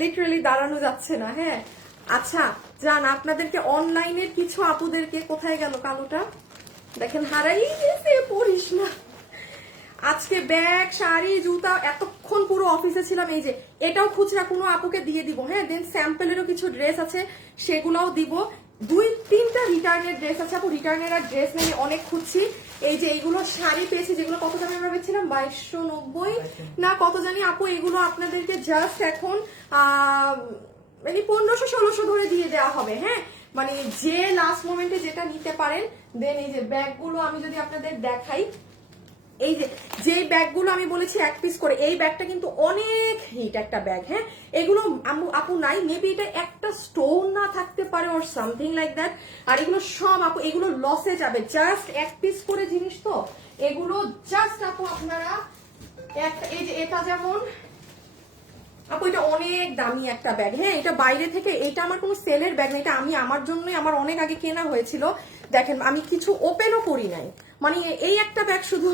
Literally দাঁড়ানো যাচ্ছে না। হ্যাঁ আচ্ছা জান, আপনাদেরকে অনলাইনের কিছু আপুদেরকে, কোথায় গেল কালোটা, দেখেন হারাই গেছে, পড়িস না। আজকে ব্যাগ, শাড়ি, জুতা, এতক্ষণ পুরো অফিসে ছিলাম। এই যে এটাও খুচরা কোনো আপুকে দিয়ে দিব। হ্যাঁ দেন স্যাম্পলেরও কিছু ড্রেস আছে, সেগুলোও দিব। 2-3টা রিটার্নের ড্রেস আছে আপু, রিটার্নের আর ড্রেস নেই, অনেক খুঁজছি। এই যে এইগুলো শাড়ি পেয়েছি, যেগুলো কত দামে আমরা পেয়েছিলাম, 2290 না কত জানি আপু। এগুলো আপনাদেরকে জাস্ট এখন মানে 1500-1600 ধরে দিয়ে দেওয়া হবে। হ্যাঁ মানে যে লাস্ট মোমেন্টে যেটা নিতে পারেন। দেন এই যে ব্যাগগুলো আমি যদি আপনাদের দেখাই, এই যে ব্যাগগুলো আমি বলেছি 1 পিস করে, এই ব্যাগটা কিন্তু অনেক হিট একটা ব্যাগ। হ্যাঁ এগুলো আপু নাই, মেবি এটা একটা স্টোন না থাকতে পারে ওর সামথিং লাইক দ্যাট। আর এগুলো সব আপু এগুলো লসে যাবে, জাস্ট 1 পিস করে জিনিস তো এগুলো। জাস্ট আপু আপনারা একটা, এই যে এটা যেমন আপু এটা অনেক দামি একটা ব্যাগ। হ্যাঁ এটা বাইরে থেকে, এটা আমার কোনো সেলের ব্যাগ না, এটা আমি আমার জন্যই আমার অনেক আগে কেনা হয়েছিল। দেখেন আমি কিছু ওপেনও করি নাই, মানে এই একটা ব্যাগ শুধু।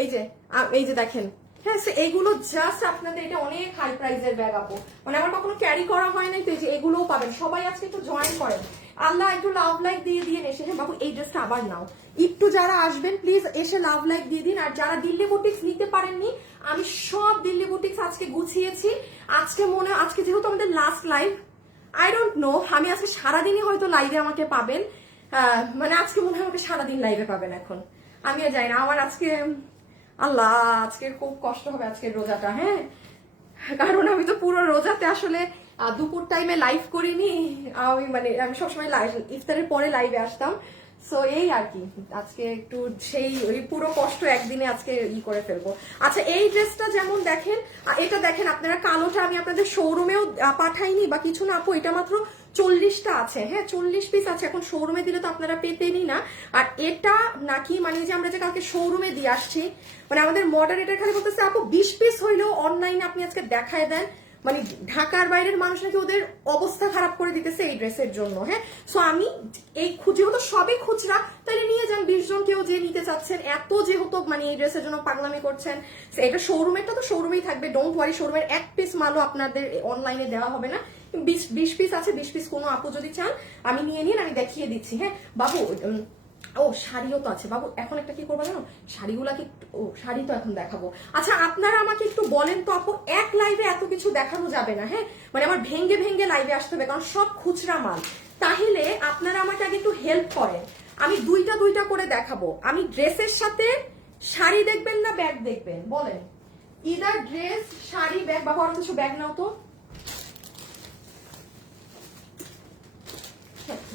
এই যে দেখেন, হ্যাঁ এইগুলো জাস্ট আপনাদের, এটা অনেক হাই প্রাইসের ব্যাগ আপু, মানে আমার কখনো ক্যারি করা হয় নাই। তো এই যে এগুলোও পাবেন। সবাই আজকে একটু জয়েন করেন, আল্লাহ একটু লাভ লাইক দিয়ে দিয়ে এসে। হ্যাঁ বাবু এই ড্রেসটা আবার নাও, একটু যারা আসবেন প্লিজ এসে লাভ লাইক দিয়ে দিন। আর যারা দিল্লি বুটিক্স নিতে পারেননি, আমি সব দিল্লি বুটিক্স আজকে গুছিয়েছি। আজকে যেহেতু আমাদের last live, I don't know, আমি আজকে সারাদিনই হয়তো লাইভে আমাকে পাবেন। মানে আজকে মনে হয় আমাকে সারাদিন লাইভে পাবেন। এখন আমিও যাই না, আমার আজকে আল্লাহ আজকে খুব কষ্ট হবে আজকের রোজাটা। হ্যাঁ কারণ আমি তো পুরো রোজাতে আসলে দুপুর টাইমে লাইভ করিনি। আমি সবসময় ইফতারের পরে লাইভে আসতাম। সো এই আর কি, আজকে একটু সেই ওই পুরো কষ্ট একদিনে আজকে করে ফেলবো। আচ্ছা এই ড্রেসটা যেমন দেখেন, এটা দেখেন আপনারা, কালোটা আমি আপনাদের শোরুমেও পাঠাইনি বা কিছু না আপু, এটা মাত্র 40টা আছে। হ্যাঁ 40 পিস আছে, এখন শোরুমে দিলে তো আপনারা পেতেনই না। আর এটা নাকি মানে যে আমরা যে কালকে শোরুমে দিয়ে আসছি, মানে আমাদের মডারেটর খালি বলতেছে আপু 20 পিস হইলেও অনলাইনে আপনি আজকে দেখায় দেন, মানে ঢাকার বাইরের মানুষ নাকি ওদের অবস্থা খারাপ করে দিতেছে এই ড্রেসের জন্য। হ্যাঁ সো আমি এই যেহেতু সবই খুচরা, তাহলে নিয়ে যান 20 জন কেউ যে নিতে চাচ্ছেন, এত যেহেতু মানে এই ড্রেসের জন্য পাগলামি করছেন। এটা শোরুমেরটা তো শোরুমেই থাকবে, ডোন্ট ওয়ারি। শোরুমের 1 পিস মালও আপনাদের অনলাইনে দেওয়া হবে না। 20 পিস আছে, 20 পিস কোনো আপু যদি চান আমি নিয়ে নিন, আমি দেখিয়ে দিচ্ছি। হ্যাঁ বাবু ও শাড়িও তো আছে বাবু, এখন একটা কি করবো জানো, শাড়িগুলাকে, ও শাড়ি তো এখন দেখাবো। আচ্ছা আপনারা আমাকে একটু বলেন তো আপু, এক লাইভে এত কিছু দেখানো যাবে না। হ্যাঁ মানে আমার ভেঙ্গে ভেঙ্গে লাইভে আসতে হবে, কারণ সব খুচরা মাল। তাহলে আপনারা আমাকে আগে একটু হেল্প করেন, আমি দুইটা করে দেখাবো। আমি ড্রেসের সাথে শাড়ি দেখবেন না ব্যাগ দেখবেন বলেন? Either dress, sari, bag. বাবু আর কিছু ব্যাগ নাও তো,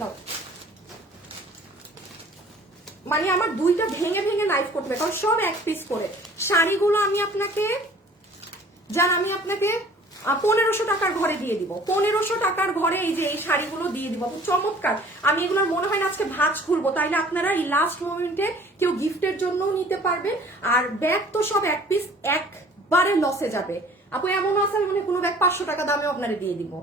দাও। মানে আমার দুইটা ভেঙে ভেঙে লাইভ করতে হবে, কারণ সব 1 পিস করে। শাড়িগুলো আমি আপনাকে 1500 টাকার ঘরে দিয়ে দিব, 1500 টাকার ঘরে এই যে এই শাড়িগুলো দিয়ে দিব। চমৎকার, আমি এগুলোর মনে হয় না আজকে ভাঁজ খুলবো, তাইলে আপনারা এই লাস্ট মোমেন্টে কেউ গিফটের জন্যও নিতে পারবেন। আর ব্যাগ তো সব 1 পিস একবারে লসে যাবে আপু, এমনও আছে আমি মনে কোনো ব্যাগ 500 টাকা দামে আপনারা দিয়ে দিব।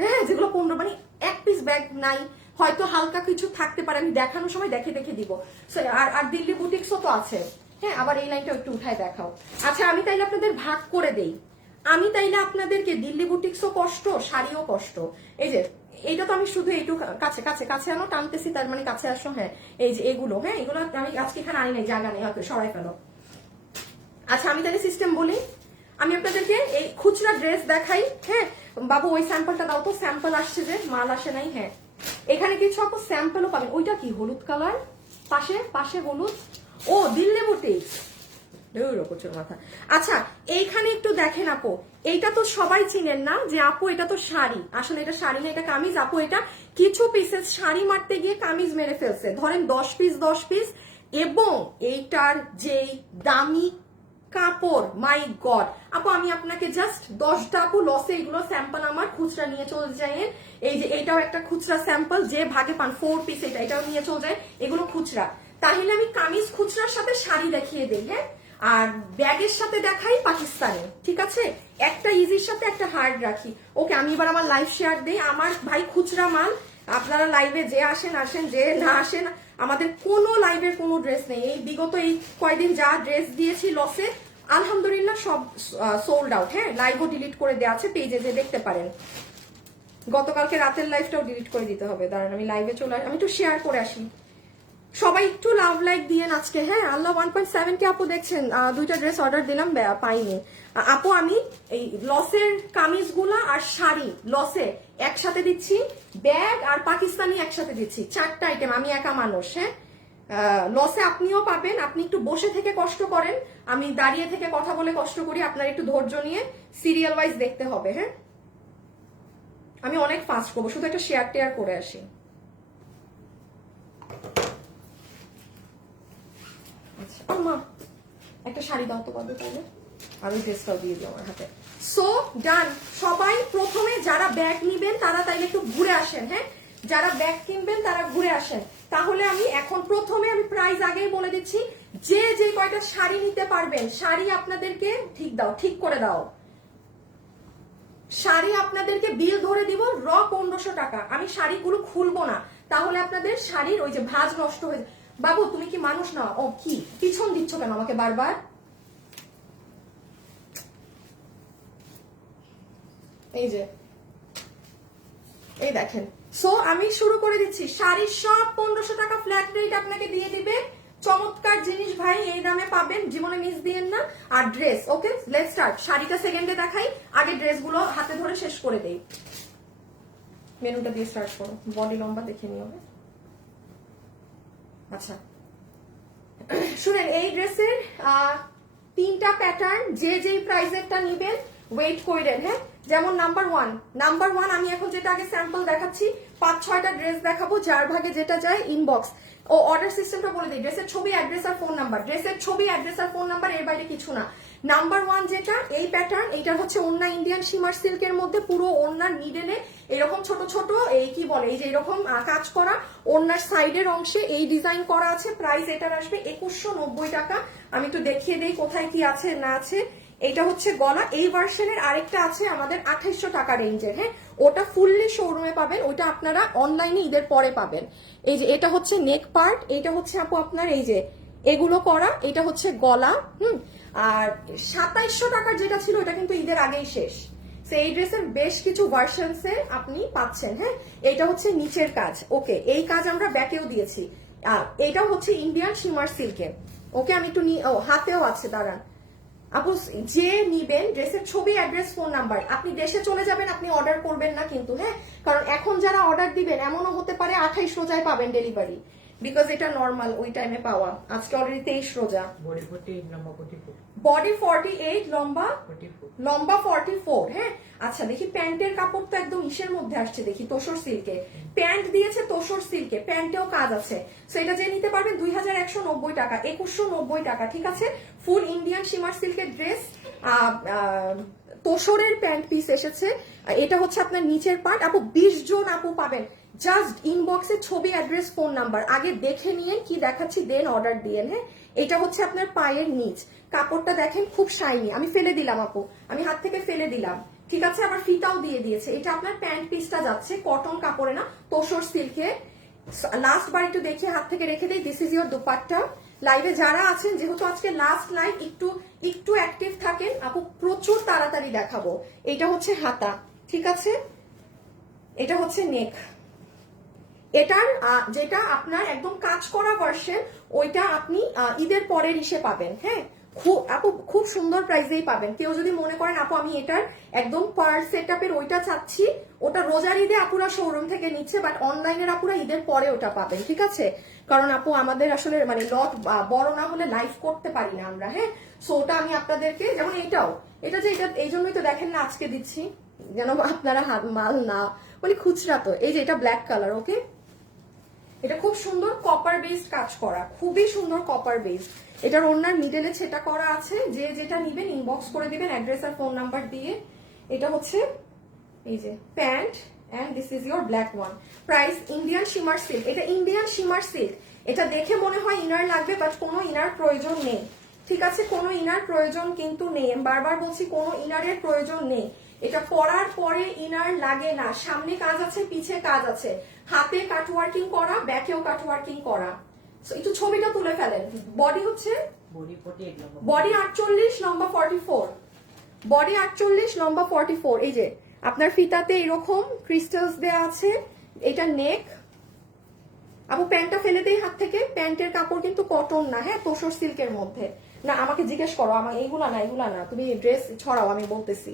হ্যাঁ যেগুলো 15, মানে 1 পিস ব্যাগ নাই, হয়তো হালকা কিছু থাকতে পারে, আমি দেখানোর সময় দেখে দেখে দিব। আর দিল্লি বুটিক্সও তো আছে। হ্যাঁ আবার এই লাইনটা একটু উঠায় দেখাও। আচ্ছা আমি তাইলে আপনাদের ভাগ করে দেই, আমি তাইলে আপনাদেরকে দিল্লি বুটিক্সও কষ্ট, শাড়িও কষ্ট। এই যে এইটা তো আমি শুধু এইটু কাছে কাছে কাছে আনো, টানতেছি, তার মানে কাছে আসো। হ্যাঁ এই যে এগুলো, হ্যাঁ এগুলো আমি আজকে এখানে আনি নাই, জায়গা নেই, হয়তো সরাই ফেলো। আচ্ছা আমি তাহলে সিস্টেম বলি, আমি আপনাদেরকে এই খুচরা ড্রেস দেখাই। হ্যাঁ বাবু ওই স্যাম্পলটা দাও তো, স্যাম্পল আসছে যে, মাল আসে নাই। হ্যাঁ এখানে কিছু আপু স্যাম্পলও পাবেন। ওইটা কি হলুদ কালার, পাশে পাশে হলুদ, ও দিল্লি বুটিক্স, মাথা। আচ্ছা এইখানে একটু দেখেন আপু, এইটা তো সবাই চিনেন না যে আপু এটা তো শাড়ি, আসলে এটা শাড়ি না, এটা কামিজ। আপু এটা কিছু পিসেস শাড়ি মারতে গিয়ে কামিজ মেরে ফেলছে, ধরেন 10 পিস। এবং এইটার যেই দামি কাপড়, মাই গড আপু, আমি আপনাকে জাস্ট 10টা আপু লসে এগুলো স্যাম্পল আমার খুচরা নিয়ে চলে যায়। এই যে এইটাও একটা খুচরা স্যাম্পল, যে ভাগে পান 4 পিস, এটাও নিয়ে চলে যায়, এগুলো খুচরা। তাহলে আমি কামিজ খুচরার সাথে শাড়ি দেখিয়ে দিই। হ্যাঁ আর ব্যাগের সাথে দেখাই পাকিস্তানি, ঠিক আছে? একটা ইজির সাথে একটা হার্ড রাখি। ওকে আমি এবার আমার লাইভ শেয়ার দিই। আমার ভাই খুচরা মাল, আপনারা লাইভে যে আসেন, যে না আসেন, আমাদের কোনো লাইভের কোনো ড্রেস নেই। এই বিগত এই কয়দিন যা ড্রেস দিয়েছি লসে, আলহামদুলিল্লাহ সব সোল্ড আউট। হ্যাঁ, লাইভও ডিলিট করে দেওয়া আছে, পেজে যে দেখতে পারেন। গতকালকে রাতের লাইভটাও ডিলিট করে দিতে হবে, দাঁড়ান আমি লাইভে চলে আমি একটু শেয়ার করে আসি। সবাই একটু লাভ লাইক দিয়েন আজকে। হ্যাঁ, আল্লাহ 1.7 কে আপু দেখছেন, দুইটা ড্রেস অর্ডার দিলাম, পাইনি আপু। আমি এই লসের কামিজগুলা আর শাড়ি লসে একসাথে দিচ্ছি, ব্যাগ আর পাকিস্তানি একসাথে দিচ্ছি, 4টা আইটেম। আমি একা মানুষ। হ্যাঁ, লসে আপনিও পাবেন, আপনি একটু বসে থেকে কষ্ট করেন, আমি দাঁড়িয়ে থেকে কথা বলে কষ্ট করি, আপনার একটু ধৈর্য নিয়ে সিরিয়াল ওয়াইজ দেখতে হবে। হ্যাঁ, আমি অনেক ফাস্ট করবো, শুধু একটা শেয়ার টেয়ার করে আসি। আচ্ছা মা, একটা শাড়ি দাও তো পাবে তাহলে, আমি ড্রেসটাও দিয়ে দিই আমার হাতে। সো ডান। সবাই প্রথমে যারা ব্যাগ নিবেন তারা তাইলে একটু ঘুরে আসেন। হ্যাঁ, যারা ব্যাগ কিনবেন তারা ঘুরে আসেন। তাহলে আমি এখন প্রথমে আমি প্রাইস আগেই বলে দিচ্ছি, যে যে কয়টা শাড়ি নিতে পারবেন, শাড়ি আপনাদেরকে ঠিক দাও, ঠিক করে দাও, শাড়ি আপনাদেরকে বিল ধরে দিব র 1500 টাকা। আমি শাড়িগুলো খুলবো না, তাহলে আপনাদের শাড়ির ওই যে ভাঁজ নষ্ট হয়ে। বাবু তুমি কি মানুষ না? ও কি পিছন দিচ্ছ কেন আমাকে বারবার? এই যে এই দেখেন। সো আমি শুরু করে দিচ্ছি, শাড়ির সব 1500 টাকা ফ্ল্যাট রেট আপনাকে দিয়ে দিবে। চমৎকার জিনিস ভাই, এই দামে পাবেন, জীবনে মিস দিয়েন না। আর ড্রেস, ওকে লেটস স্টার্ট। শাড়িটা সেকেন্ডে দেখাই, আগে ড্রেসগুলো হাতে ধরে শেষ করে দেই। মেনুটা দিয়ে স্টার্ট করো, বডি লম্বা দেখে নিও। আচ্ছা শুনেন, এই ড্রেসের 3টা প্যাটার্ন, যে যেই প্রাইসেরটা নিবেন ওয়েট করেন। হ্যাঁ, যেমন নাম্বার ওয়ান আমি এখন যেটা আগে স্যাম্পল দেখাচ্ছি, 5-6টা ড্রেস দেখাবো, যার ভাগে যেটা যায় ইনবক্স ও অর্ডার সিস্টেমটা বলে দিই। ড্রেসের ছবি, অ্যাড্রেস আর ফোন নাম্বার, ড্রেসের ছবি, অ্যাড্রেস আর ফোন নাম্বার, এর বাইরে কিছু না। নাম্বার ওয়ান যেটা, এই প্যাটার্ন, এইটা হচ্ছে ওড়না ইন্ডিয়ান শিমার সিল্কের মধ্যে, পুরো ওড়নার মিডলে এরকম ছোট ছোট এই কি বলে, এই যে এরকম কাজ করা, ওড়নার সাইডের অংশে এই ডিজাইন করা আছে। প্রাইস এটার আসবে 2190 টাকা। আমি একটু দেখিয়ে দেই কোথায় কি আছে না আছে। এটা হচ্ছে গলা, এই ভার্সনের আরেকটা আছে আমাদের 2800 টাকা রেঞ্জের। হ্যাঁ, ওটা ফুললি শোরুমে পাবেন, ওইটা আপনারা অনলাইনে ঈদের পরে পাবেন। এই যে এটা হচ্ছে নেক পার্ট, এটা হচ্ছে আপু আপনার এই যে এগুলো করা, এটা হচ্ছে গলা। আর 2700 টাকার যেটা ছিল ওটা কিন্তু ঈদের আগেই শেষ। এই ড্রেসের বেশ কিছু ভার্সনসে আপনি পাচ্ছেন। হ্যাঁ, এটা হচ্ছে নিচের কাজ, ওকে, এই কাজ আমরা ব্যাকেও দিয়েছি। এটা হচ্ছে ইন্ডিয়ান শিমার সিল্কে। ওকে, আমি একটু হাতেও আছে, দাঁড়ান আপু। যে নিবেন ড্রেসের ছবি, অ্যাড্রেস, ফোন নাম্বার, আপনি দেশে চলে যাবেন, আপনি অর্ডার করবেন না কিন্তু। হ্যাঁ, কারণ এখন যারা অর্ডার দিবেন এমনও হতে পারে 28 রোজায় পাবেন ডেলিভারি, বিকজ এটা নর্মাল ওই টাইমে পাওয়া। আজকে অলরেডি 23 রোজা। বডি 48, লম্বা 44। হ্যাঁ, আচ্ছা দেখি প্যান্টের কাপড় তো একদম ইসের মধ্যে আসছে, দেখি তোসর সিল্কে প্যান্ট দিয়েছে, তোসর সিল্কে প্যান্টেও কাজ আছে। সো এটা যে নিতে পারবেন 2190 টাকা, 2190 টাকা। ঠিক আছে, ফুল ইন্ডিয়ান শিমার সিল্কের ড্রেস, তোসরের প্যান্ট পিস এসেছে। এটা হচ্ছে আপনার নিচের পার্ট। আপু 20 জন আপু পাবেন, জাস্ট ইনবক্সে ছবি, অ্যাড্রেস, ফোন নাম্বার আগে দেখে নিয়ে কি দেখাচ্ছি দেন অর্ডার দিয়েন। হ্যাঁ, এটা হচ্ছে আপনার পায়ের নিচ, কাপড়টা দেখেন খুব শাইনি। আমি ফেলে দিলাম আপু, আমি হাত থেকে ফেলে দিলাম। ঠিক আছে, আবার ফিতাও দিয়ে দিয়েছে। এটা আপনার প্যান্ট পিসটা যাচ্ছে কটন কাপড়ে না, তোসর সিল্কে। লাস্ট বার একটু দেখে হাত থেকে রেখে দিই। This is your dupatta. লাইভে যারা আছেন, যেহেতু আজকে লাস্ট লাইভ, একটু অ্যাক্টিভ থাকেন আপু, প্রচুর তাড়াতাড়ি দেখাবো। এটা হচ্ছে হাতা, ঠিক আছে, এটা হচ্ছে নেক। এটার যেটা আপনার একদম কাজ করা ভার্সন, ওইটা আপনি ঈদের পরের ইসে পাবেন। হ্যাঁ, আপু খুব সুন্দর প্রাইসেই পাবেন। কেউ যদি মনে করেন আপু আমি এটার একদম পার সেটআপের ওইটা চাচ্ছি, ওটা রোজার ঈদে আপুরা শোরুম থেকে নিচ্ছে, বাট অনলাইনের আপুরা ঈদের পরে ওটা পাবেন। ঠিক আছে, কারণ আপু আমাদের আসলে মানে লট বড় না হলে লাইভ করতে পারি না আমরা। হ্যাঁ, সো ওটা আমি আপনাদেরকে, যেমন এটা যে এটা এই জন্যই তো দেখেন না আজকে দিচ্ছি, যেন আপনারা মাল না মানে খুচরা। তো এই যে এটা ব্ল্যাক কালার, ওকে, এটা খুব সুন্দর কপার বেসড কাজ করা, খুবই সুন্দর কপার বেসড। এটার ওড়নার মিডলে সেটা করা আছে। যে যেটা নিবেন ইনবক্স করে দিবেন অ্যাড্রেস আর ফোন নাম্বার দিয়ে। এটা হচ্ছে এই যে pant, and this is your black one. Price Indian shimmer silk, এটা ইন্ডিয়ান শিমার সিল্ক। এটা দেখে মনে হয় ইনার লাগবে, বাট কোনো ইনার প্রয়োজন নেই। ঠিক আছে, কোনো ইনার প্রয়োজন কিন্তু নেই, আমি বারবার বলছি কোনো ইনারের প্রয়োজন নেই। এটা পরার পরে ইনার লাগে না। সামনে কাজ আছে, পিছে কাজ আছে, হাতে কাটওয়ার্কিং করা, ব্যাকেও কাটওয়ার্কিং করা। একটু ছবিটা তুলে ফেলেন। বডি হচ্ছে বডি 48 লম্বা 44, বডি 48 লম্বা 44। এই যে আপনার ফিতাতে এরকম ক্রিস্টালস দেয়া আছে, এটা নেক। আপু প্যান্টটা ফেলে দেই হাত থেকে, প্যান্টের কাপড় কিন্তু কটন না, হ্যাঁ তোসর সিল্কের মধ্যে না। আমাকে জিজ্ঞেস করো, আমার এইগুলা না, তুমি ড্রেস ছড়াও, আমি বলতেছি।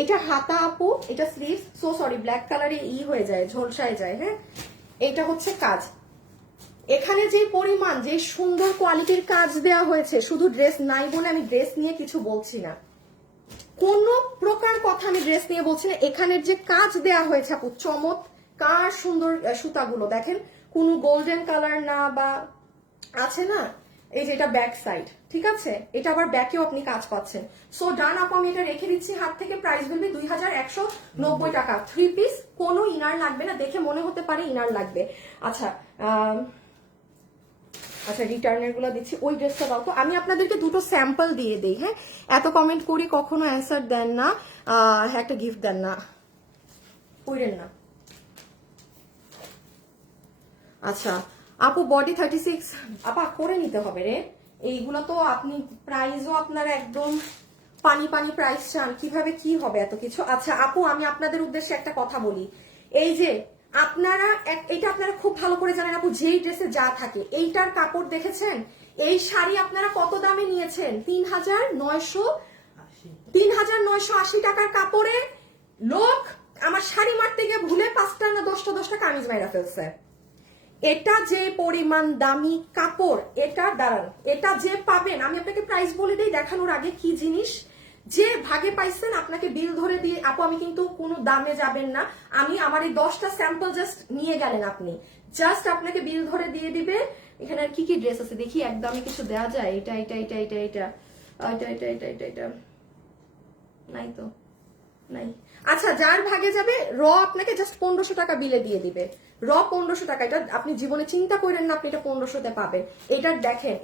এটা হাতা আপু, এটা স্লিভস, সো সরি ব্ল্যাক কালারে হয়ে যায়, ঝলসায় যায়, হ্যাঁ। এটা হচ্ছে কাজ, এখানে যে পরিমাণ, যে সুন্দর কোয়ালিটির কাজ দেওয়া হয়েছে, শুধু ড্রেস নাই বলে আমি ড্রেস নিয়ে কিছু বলছি না, কোন প্রকার কথা আমি ড্রেস নিয়ে বলছি না। এখানের যে কাজ দেয়া হয়েছে আপু, চমৎকার সুন্দর সুতাগুলো দেখেন, কোনো গোল্ডেন কালার না বা আছে না। এই যে এটা ব্যাক সাইড, ঠিক আছে, এটা আবার ব্যাকেও আপনি কাজ পাচ্ছেন। সো ডান আপু, আমি এটা রেখে দিচ্ছি হাত থেকে। প্রাইস বলবে 2190 টাকা। 3 পিস, কোনো ইনার লাগবে না, দেখে মনে হতে পারে ইনার লাগবে। আচ্ছা আচ্ছা, রিটার্নের গুলো দিচ্ছি। ওই ড্রেসটা দাও তো, আমি আপনাদেরকে দুটো স্যাম্পল দিয়ে দিই, হ্যাঁ। এত কমেন্ট করি, কখনো অ্যান্সার দেন না, একটা গিফট দেন না, কইরেন না। আচ্ছা আপু, বডি 36 আপা করে নিতে হবে রে, এইগুলো তো আপনি প্রাইসও আপনার একদম পানি পানি প্রাইস চান, কিভাবে কি হবে এত কিছু। আচ্ছা আপু, আমি আপনাদের উদ্দেশ্যে একটা কথা বলি, এই যে আপনারা এটা আপনারা খুব ভালো করে জানেন আপু, যেই ড্রেসে যা থাকে, এইটার কাপড় দেখেছেন, এই শাড়ি আপনারা কত দামে নিয়েছেন? 3980 টাকার কাপড়ে লোক আমার শাড়ি মারতে গিয়ে ভুলে 5টা না 10টা কামিজ মাইরা ফেলছে। এটা যে পরিমাণ দামি কাপড়, এটা দাঁড়ান, এটা যে পাবেন, আমি আপনাকে প্রাইস বলে দিই দেখানোর আগে কি জিনিস, যে ভাগে পাইছেন আপনাকে বিল ধরে দিয়ে, আপু আমি কিন্তু কোনো দামে যাবেন না, আমি আমার এই 10টা স্যাম্পল জাস্ট নিয়ে গেলেন আপনি, জাস্ট আপনাকে বিল ধরে দিয়ে দিবে। এখানে আর কি কি ড্রেস আছে দেখি, একদমই কিছু দেওয়া যায়? এটা এটা এটা এটা এটা এটা এটা এটা এটা এটা নাই তো, নাই। আচ্ছা, যার ভাগে যাবে র আপনাকে জাস্ট 1500 টাকা বিলে দিয়ে দিবে, র 1500 টাকা। এটা আপনি জীবনে চিন্তা করেন না আপনি এটা 1500-তে পাবেন। এটার দেখেন,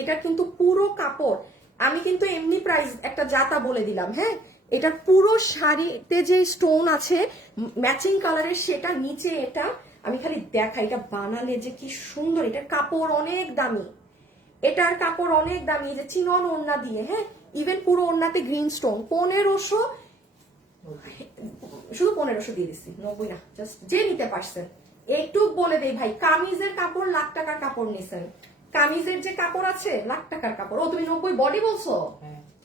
এটার কিন্তু পুরো কাপড়, আমি কিন্তু এমনি প্রাইস একটা জাতা বলে দিলাম, হ্যাঁ। এটার পুরো শাড়িতে যে স্টোন আছে ম্যাচিং কালারের, সেটা নিচে এটা আমি খালি দেখাই, এটা বানালে যে কি সুন্দর। এটার কাপড় অনেক দামি, এটার কাপড় অনেক দামি, যে চিনন ওড়না দিয়ে, হ্যাঁ, ইভেন পুরো ওড়নাতে গ্রিন স্টোন। 1500, শুধু 1500 দিয়ে দিচ্ছি, 90 না, জাস্ট যে নিতে পারছেন। একটু বলে দেই ভাই, কামিজের কাপড় লাখ টাকার কাপড় নিছেন, কামিজের যে কাপড় আছে লাখ টাকার কাপড়। ও তুমি 90 বডি বলছো?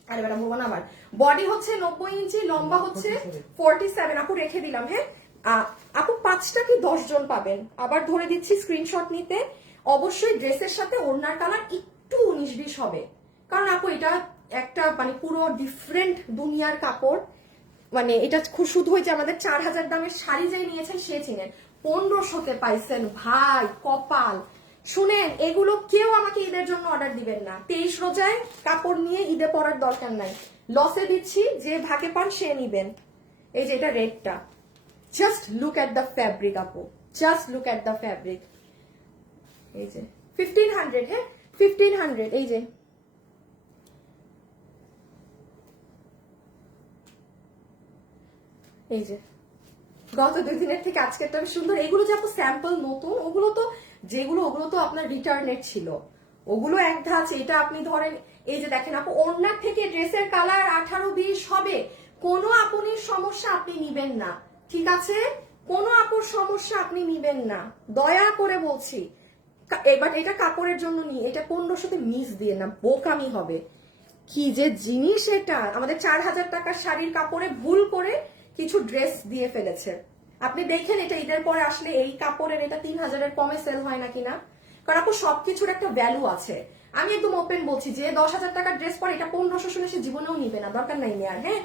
আরে বেটা বলবো না আবার। বডি হচ্ছে 90 ইঞ্চি, লম্বা হচ্ছে 47। আপু রেখে দিলাম, হ্যাঁ। আপু 5টা কি 10 জন পাবেন, আবার ধরে দিচ্ছি স্ক্রিনশট নিতে। অবশ্যই ড্রেসের সাথে ওড়নার কালার একটু 19-20 হবে, কারণ আপু এটা একটা মানে পুরো ডিফারেন্ট দুনিয়ার কাপড়। মানে এটা শুধু হয়েছে আমাদের 4000 দামের শাড়ি যাই নিয়েছেন সে চিনেন, 1500-তে পাইছেন ভাই, কপাল। শুনেন, এগুলো কেউ আমাকে ঈদের জন্য অর্ডার দিবেন না, 23 রোজায় কাপড় নিয়ে ঈদে পরার দরকার নাই, লসে দিচ্ছি, যে ভাগে পান সে নিবেন। এই যে এটা রেডটা, just look at the fabric আপু, just look at the fabric. এই যে 1500, হ্যাঁ 1500। এই যে এই যে গত 2 দিনের থেকে আজকেরটা সুন্দর। এগুলো যে আপু স্যাম্পল নতুন, ওগুলো তো আপনার রিটার্নের ছিল, ওগুলো এক ধাঁচ। এটা আপনি ধরেন, এই যে দেখেন আপু, ওড়নার থেকে ড্রেসের কালার 18-20 হবে, কোনো আপুনির সমস্যা আপনি নিবেন না, ঠিক আছে? কোনো আপুর সমস্যা আপনি নিবেন না, দয়া করে বলছি। এবার এটা কাপড়ের জন্য নিয়ে, এটা 1500-তে মিস দিয়ে না, বোকামি হবে। কি যে জিনিস এটা, আমাদের 4000 টাকার শাড়ির কাপড়ে ভুল করে কিছু ড্রেস দিয়ে ফেলেছে। আপনি দেখেন এটা ঈদের পরে আসলে এই কাপড়ের এটা 3000-এর কমে সেল হয় না কিনা, কারণ আপু সবকিছুর একটা ভ্যালু আছে। আমি একদম ওপেন বলছি, যে 10,000 টাকার ড্রেস পরে এটা 1500 শুনে সে জীবনেও নিবে না, দরকার নাই নেয়ার, হ্যাঁ।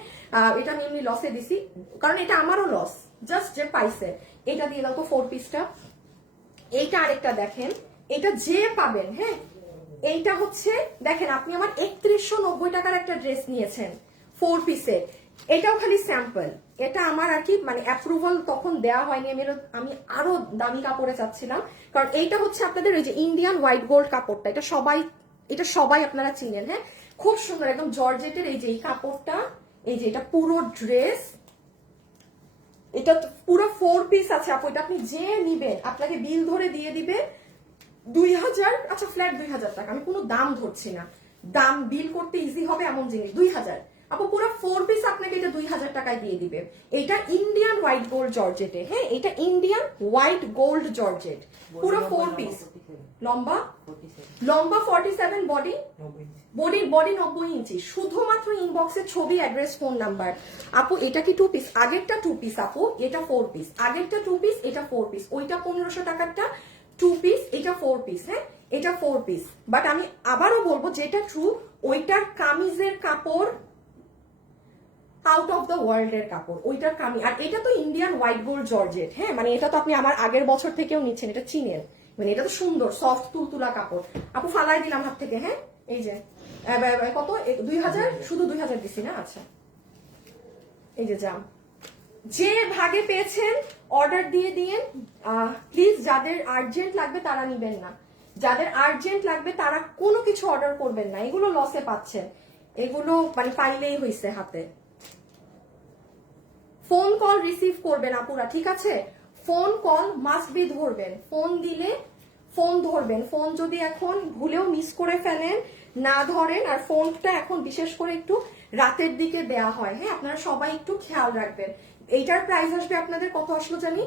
এটা আমি এমনি লসে দিছি, কারণ এটা আমারও লস, জাস্ট যে পাইছে। এটা দিয়ে দাও তো 4 পিসটা। এইটা আরেকটা দেখেন, এটা যে পাবেন, হ্যাঁ। এইটা হচ্ছে দেখেন, আপনি আমার 3190 টাকার একটা ড্রেস নিয়েছেন 4 পিসে, এটাও খালি স্যাম্পল। এটা আমার আর কি মানে অ্যাপ্রুভাল তখন দেওয়া হয়নি, আমি আরো দামি কাপড়ে চাচ্ছিলাম, কারণ এইটা হচ্ছে আপনাদের ওই যে ইন্ডিয়ান হোয়াইট গোল্ড কাপড়টা, এটা সবাই আপনারা চিনেন, হ্যাঁ। খুব সুন্দর একদম জর্জেটের। এই যে এই কাপড়টা, এই যে এটা পুরো ড্রেস, এটা পুরো 4 পিস আছে আপু। এটা আপনি যে নিবেন আপনাকে বিল ধরে দিয়ে দিবে 2000, আচ্ছা ফ্ল্যাট 2000 টাকা, আমি কোনো দাম ধরছি না, দাম বিল করতে ইজি হবে এমন জিনিস। 2000 আপু পুরো 4 পিস আপনাকে এটা 2000 টাকায় দিয়ে দিবে। এটা ইন্ডিয়ান হোয়াইট গোল্ড জর্জেটে, হ্যাঁ এটা ইন্ডিয়ান হোয়াইট গোল্ড জর্জেট, পুরো 4 পিস। লম্বা 47, বডি 90 ইঞ্চি। শুধুমাত্র ইনবক্সে ছবি, অ্যাড্রেস, ফোন নাম্বার। আপু এটা কি 2 পিস? আগেরটা 2 পিস আপু, এটা 4 পিস। আগেরটা 2 পিস, এটা 4 পিস। ওইটা 1500 টাকারটা 2 পিস, এটা 4 পিস। হ্যাঁ এটা 4 পিস। বাট আমি আবারও বলবো যেটা ট্রু, ওইটার কামিজের কাপড় আউট অফ দ্য ওয়ার্ল্ড এর কাপড়, ওইটার কামি। আর এটা তো ইন্ডিয়ান হোয়াইট গোল্ড জর্জেট, হ্যাঁ মানে এটা তো আপনি আমার আগের বছর থেকেও নিচ্ছেন, এটা চিনেন, মানে এটা তো সুন্দর সফট তুলতুলা কাপড়। আপু ফালাই দিলাম হাত থেকে, হ্যাঁ এই যে কত 2000, শুধু 2000 দিছি না? আচ্ছা এই যে জাম, যে ভাগে পেয়েছেন অর্ডার দিয়ে দিয়েন প্লিজ। যাদের আর্জেন্ট লাগবে তারা নিবেন না, যাদের আর্জেন্ট লাগবে তারা কোনো কিছু অর্ডার করবেন না, এগুলো লসে পাচ্ছেন, এগুলো মানে পাইলেই হইছে হাতে। ফোন কল রিসিভ করবেন আপুরা, ঠিক আছে? ফোন কল মাস্ট বি ধরবেন, ফোন দিলে ফোন ধরবেন। ফোন যদি এখন ভুলেও মিস করে ফেলেন, না ধরেন, আর ফোনটা এখন বিশেষ করে একটু রাতের দিকে দেয়া হয়, হ্যাঁ আপনারা সবাই একটু খেয়াল রাখবেন। এইটার প্রাইস আসবে আপনাদের কত আসলো জানি?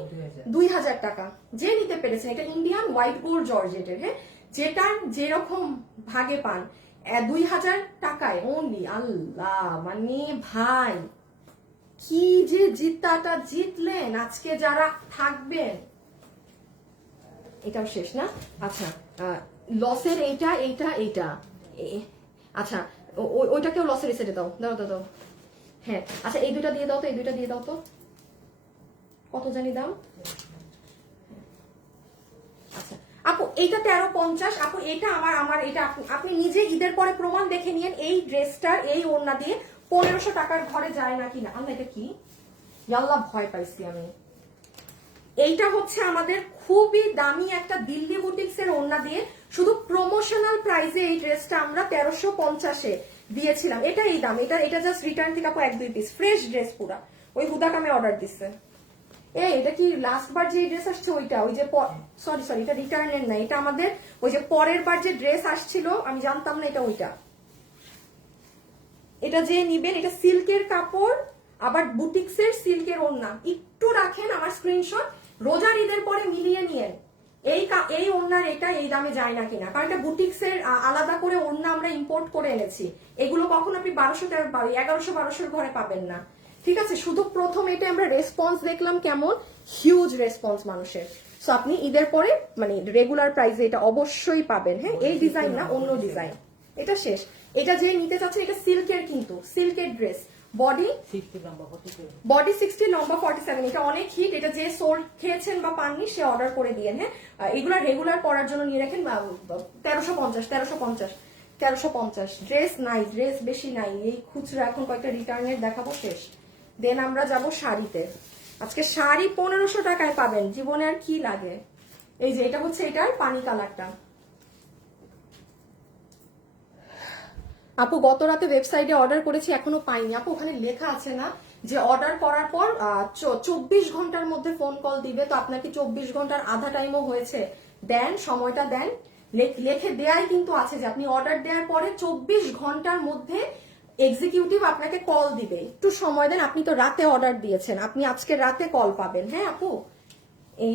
2000 টাকা। যে নিতে পেরেছেন, এটা ইন্ডিয়ান হোয়াইট গোল্ড জর্জেটের, হ্যাঁ যেটার যেরকম ভাগে পান 2000 টাকায় অনলি। আল্লাহ মানে ভাই কি যে জিতাটা জিতলেন আজকে যারা থাকবেন। এটাও শেষ না? আচ্ছা লসের এইটা এইটা এইটা আচ্ছা ওইটাকেও লসের রিসেটে দাও, দাও দাও দাও। হ্যাঁ আচ্ছা এই দুইটা দিয়ে দাও তো, এই দুইটা দিয়ে দাও তো, কত জানি দাম? আচ্ছা আপু এইটা 1350। আপু এটা আমার এটা আপনি নিজে ঈদের পরে প্রমাণ দেখে নিয়েন, এই ড্রেসটার এই ওড়না দিয়ে 1500 টাকার ঘরে যায় না কিনা। আল্লাহ এটা কি, আল্লাহ ভয় পাইছি আমি। এইটা হচ্ছে আমাদের খুবই দামি একটা দিল্লি বুটিক্স এর ওড়না দিয়ে শুধু প্রমোশনাল প্রাইসে এই ড্রেসটা আমরা 1350-এ দিয়েছিলাম। এটা এই দাম, এটা জাস্ট রিটার্ন থেকে আপু 1-2 পিস ফ্রেশ ড্রেস পুরা। ওই হুদাকামে অর্ডার দিচ্ছে। এটা কি লাস্ট বার যে ড্রেস আসছে ওইটা, ওই যে সরি এটা রিটার্নের না, এটা আমাদের ওই যে পরের বার যে ড্রেস আসছিল আমি জানতাম না এটা ওইটা। এটা যে নিবেন, এটা সিল্কের কাপড়, আবার বুটিক্সের সিল্কের ওড়না। একটু রাখেন আমার স্ক্রিনশট, রোজার ঈদের পরে মিলিয়ে নিয়েন এই ওড়নার এটা এই দামে যায় না কিনা, কারণ এটা বুটিক্সের আলাদা করে ওড়না আমরা ইম্পোর্ট করে এনেছি। এগুলো কখন আপনি 1100-1200 ঘরে পাবেন না, ঠিক আছে? শুধু প্রথম এটা আমরা রেসপন্স দেখলাম কেমন, হিউজ রেসপন্স মানুষের। সো আপনি ঈদের পরে মানে রেগুলার প্রাইসে এটা অবশ্যই পাবেন। হ্যাঁ এই ডিজাইন না, অন্য ডিজাইন। এটা শেষ। এটা যে নিতে চাচ্ছেন এটা সিল্কের, কিন্তু সিল্কের ড্রেস, বডি 60, লম্বা 47। এটা অনেক হিট, এটা যে সোল্ড খেয়েছেন বা পাননি সে অর্ডার করে দিয়ে। হ্যাঁ এগুলা রেগুলার পরার জন্য নিয়ে রাখেন। 1350 ড্রেস নাই, ড্রেস বেশি নাই। এই খুচরা এখন কয়েকটা রিটার্নের দেখাবো, শেষ। দেন আমরা যাব শাড়িতে। আজকে শাড়ি 1500 টাকায় পাবেন, জীবনে আর কি লাগে। এই যে এটা হচ্ছে এটার পানি কালারটা। আপু গত রাতে ওয়েবসাইটে অর্ডার করেছি এখনো পাইনি। আপু ওখানে লেখা আছে না যে অর্ডার করার পর 24 ঘন্টার মধ্যে ফোন কল দিবে? তো আপনার কি 24 ঘন্টার আধা টাইমও হয়েছে? দেন সময়টা দেন, লেখে দেয়াই কিন্তু আছে যে আপনি অর্ডার দেওয়ার পরে 24 ঘন্টার মধ্যে এক্সিকিউটিভ আপনাকে কল দিবে। একটু সময় দেন, আপনি তো রাতে অর্ডার দিয়েছেন, আপনি আজকে রাতে কল পাবেন। হ্যাঁ আপু এই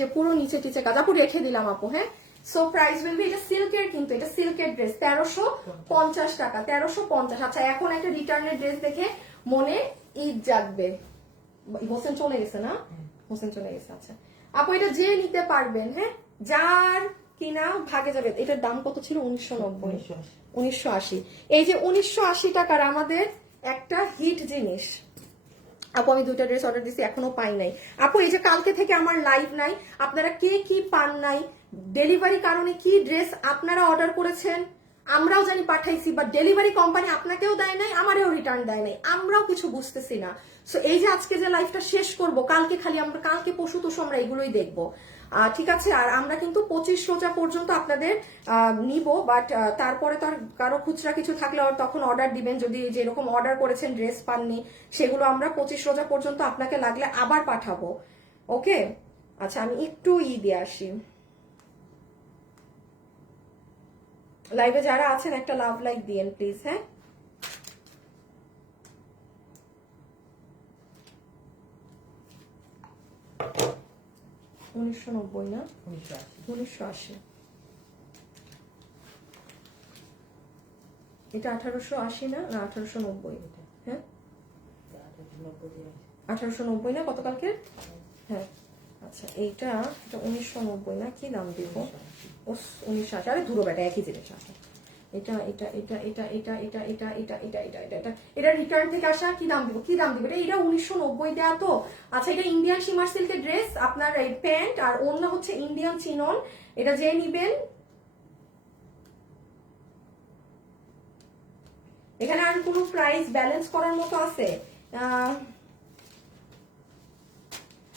যে পুরো নিচে টিচে কাজ আপু রেখে দিলাম আপু। হ্যাঁ সো প্রাইস উইল বি, এটা সিল্কের, কিন্তু এটা সিল্কের ড্রেস 1350 টাকা, 1350। আচ্ছা এখন একটা রিটার্নের ড্রেস দেখে মনে ঈদ জাগবে। হোসেন চলে গেছে না? হোসেন চলে গেছে। আচ্ছা আপু এটা যে নিতে পারবেন, হ্যাঁ যার কিনা ভাগে যাবে। এটার দাম কত ছিল? 1990, 1980। এই যে 1980 টাকার আমাদের একটা হিট জিনিস। আপু আমি 2টা ড্রেস অর্ডার দিছি, এখনো পাই নাই। আপু এই যে কালকে থেকে আমার লাইভ নাই, আপনারা কে কি পান নাই, ডেলিভারি কারণে কি ড্রেস আপনারা অর্ডার করেছেন আমরাও জানি পাঠাইছি, বা ডেলিভারি কোম্পানি আপনাকেও দেয় নাই, আমারও রিটার্ন দেয় নাই, আমরাও কিছু বুঝতেছি না। সো এই যে আজকে যে লাইভটা শেষ করব, কালকে খালি আমরা কালকে পশু তোষু আমরা এগুলোই দেখবো, ঠিক আছে? আর আমরা কিন্তু 25 রোজা পর্যন্ত আপনাদের নিব, বাট তারপরে তো আর কারো খুচরা কিছু থাকলে তখন অর্ডার দিবেন। যদি যেরকম অর্ডার করেছেন ড্রেস পাননি, সেগুলো আমরা 25 রোজা পর্যন্ত আপনাকে লাগলে আবার পাঠাবো। ওকে আচ্ছা আমি একটু দিয়ে আসি। লাইভে যারা আছেন একটা লাভ লাইক দিয়েন প্লিজ। হ্যাঁ, $1990 না, 1980। এটা 1880 না, না 1890। হ্যাঁ 1890 না গতকালকে। হ্যাঁ আচ্ছা, এইটা 1990 না, কি দাম দিব? 1980। আরে ধুরো বেটা, একই জিনিস আছে। এটা এটা এটা এটা এটা এটা এটা এটা এটা এটা এটা এটা এটা রিটার্ন থেকে আসা। কি দাম দিব, কি দাম দিব? এটা 1990 দেয়া তো। আচ্ছা, এটা ইন্ডিয়ান শিমার সিল্কের ড্রেস, আপনার এই প্যান্ট আর ওড়না হচ্ছে ইন্ডিয়ান চিনন। এটা যে নিবেন, এখানে আর কোনো প্রাইস ব্যালেন্স করার মতো আছে?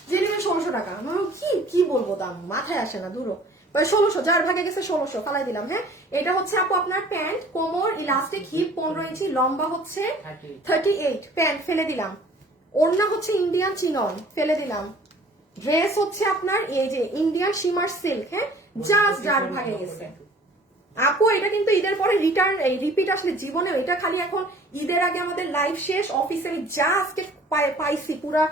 যে নেবেন 1600 টাকা। কি কি বলবো, দাম মাথায় আসে না, দূরও 1600, যার ভাগে গেছে 1600 ফালাই দিলাম। হ্যাঁ, এটা হচ্ছে আপু আপনার প্যান্ট, কোমর ইলাস্টিক, হিপ 15 ইঞ্চি, লম্বা হচ্ছে 38, প্যান্ট ফেলে দিলাম। ওড়না হচ্ছে ইন্ডিয়ান চিনন, ফেলে দিলাম। ড্রেস হচ্ছে আপনার এই যে ইন্ডিয়ান শিমার সিল্ক। হ্যাঁ, জাস্ট যার ভাগে গেছে। আপু এটা কিন্তু ঈদের পরে রিটার্ন, এই রিপিট আসলে জীবনে, এটা খালি এখন ঈদের আগে আমাদের লাইভ শেষ, অফিসে আমি জাস্ট পাইছি পুরা,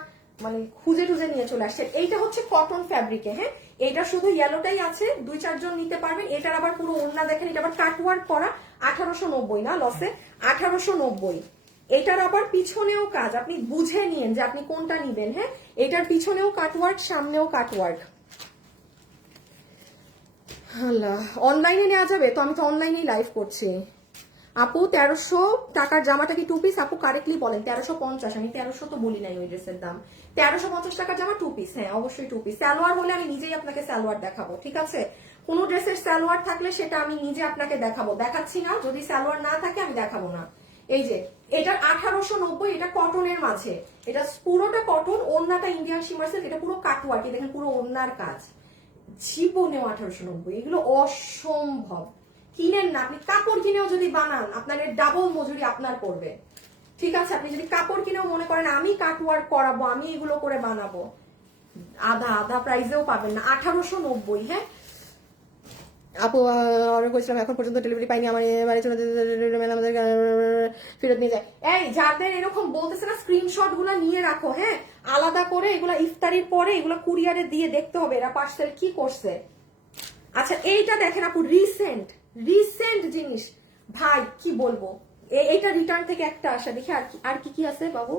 মানে খুঁজে টুজে নিয়ে চলে আসছে। এইটা হচ্ছে কটন ফ্যাব্রিকে। হ্যাঁ, এটা শুধু ইয়েলোটাই আছে, 2-4 জন নিতে পারবেন। এটার আবার পুরো ওড়না দেখেন, এটা আবার কাটওয়ার্ক করা। 1890 না লসে, 1890। এটার আবার পিছনেও কাজ, আপনি বুঝে নিন যে আপনি কোনটা নিবেন। হ্যাঁ, এটার পিছনেও কাটওয়ার্ক, সামনেও কাটওয়ার্ক। আল্লাহ, অনলাইনে নেওয়া যাবে তো? আমি তো অনলাইনেই লাইভ করছি। আপু 1300 টাকার জামাটা কি টু পিস? আপু কারেক্টলি বলেন। 1350, আমি 1300 তো বলি নাই ওই ড্রেসের দাম। 1350 টাকার জামা টু পিস। হ্যাঁ অবশ্যই টু পিস। সালোয়ার হলে আমি নিজেই আপনাকে সালোয়ার দেখাবো, ঠিক আছে? কোন ড্রেসের সালোয়ার থাকলে সেটা আমি নিজে আপনাকে দেখাবো, দেখাচ্ছি না। যদি সালোয়ার না থাকে আমি দেখাবো না। এই যে এটার 1890, এটা কটনের মাঝে, এটা পুরোটা কটন, ওড়নাটা ইন্ডিয়ান শিমার সিল্ক, এটা পুরো কাটওয়ার্ক, দেখেন পুরো ওড়নার কাজ। জীবনেও 1890, এগুলো অসম্ভব। কিনেন না, আপনি কাপড় কিনেও যদি বানান আপনার ডাবল মজুরি আপনার পড়বে, ঠিক আছে? আপনি যদি কাপড় কিনেও মনে করেন আমি কাটওয়ার্ক করাবো, আমি এগুলো করে বানাবো, আধা আধা প্রাইসেও পাবেন না। 1890। হ্যাঁ আপু অর্ডার করেছিলাম, এখন পর্যন্ত ডেলিভারি পাইনি, আমার বাড়ি চলে আমাদের ফেরত নিয়ে যায়। এই যাদের এরকম বলতেছে না, স্ক্রিনশট গুলা নিয়ে রাখো। হ্যাঁ, আলাদা করে এগুলা ইফতারির পরে এগুলা কুরিয়ারে দিয়ে দেখতে হবে এরা পার্সেল কি করছে। আচ্ছা, এইটা দেখেন আপু, রিসেন্ট জিনিস, ভাই কি বলবো। এইটা রিটার্ন থেকে একটা আসা, দেখি আর কি কি আছে বাবু।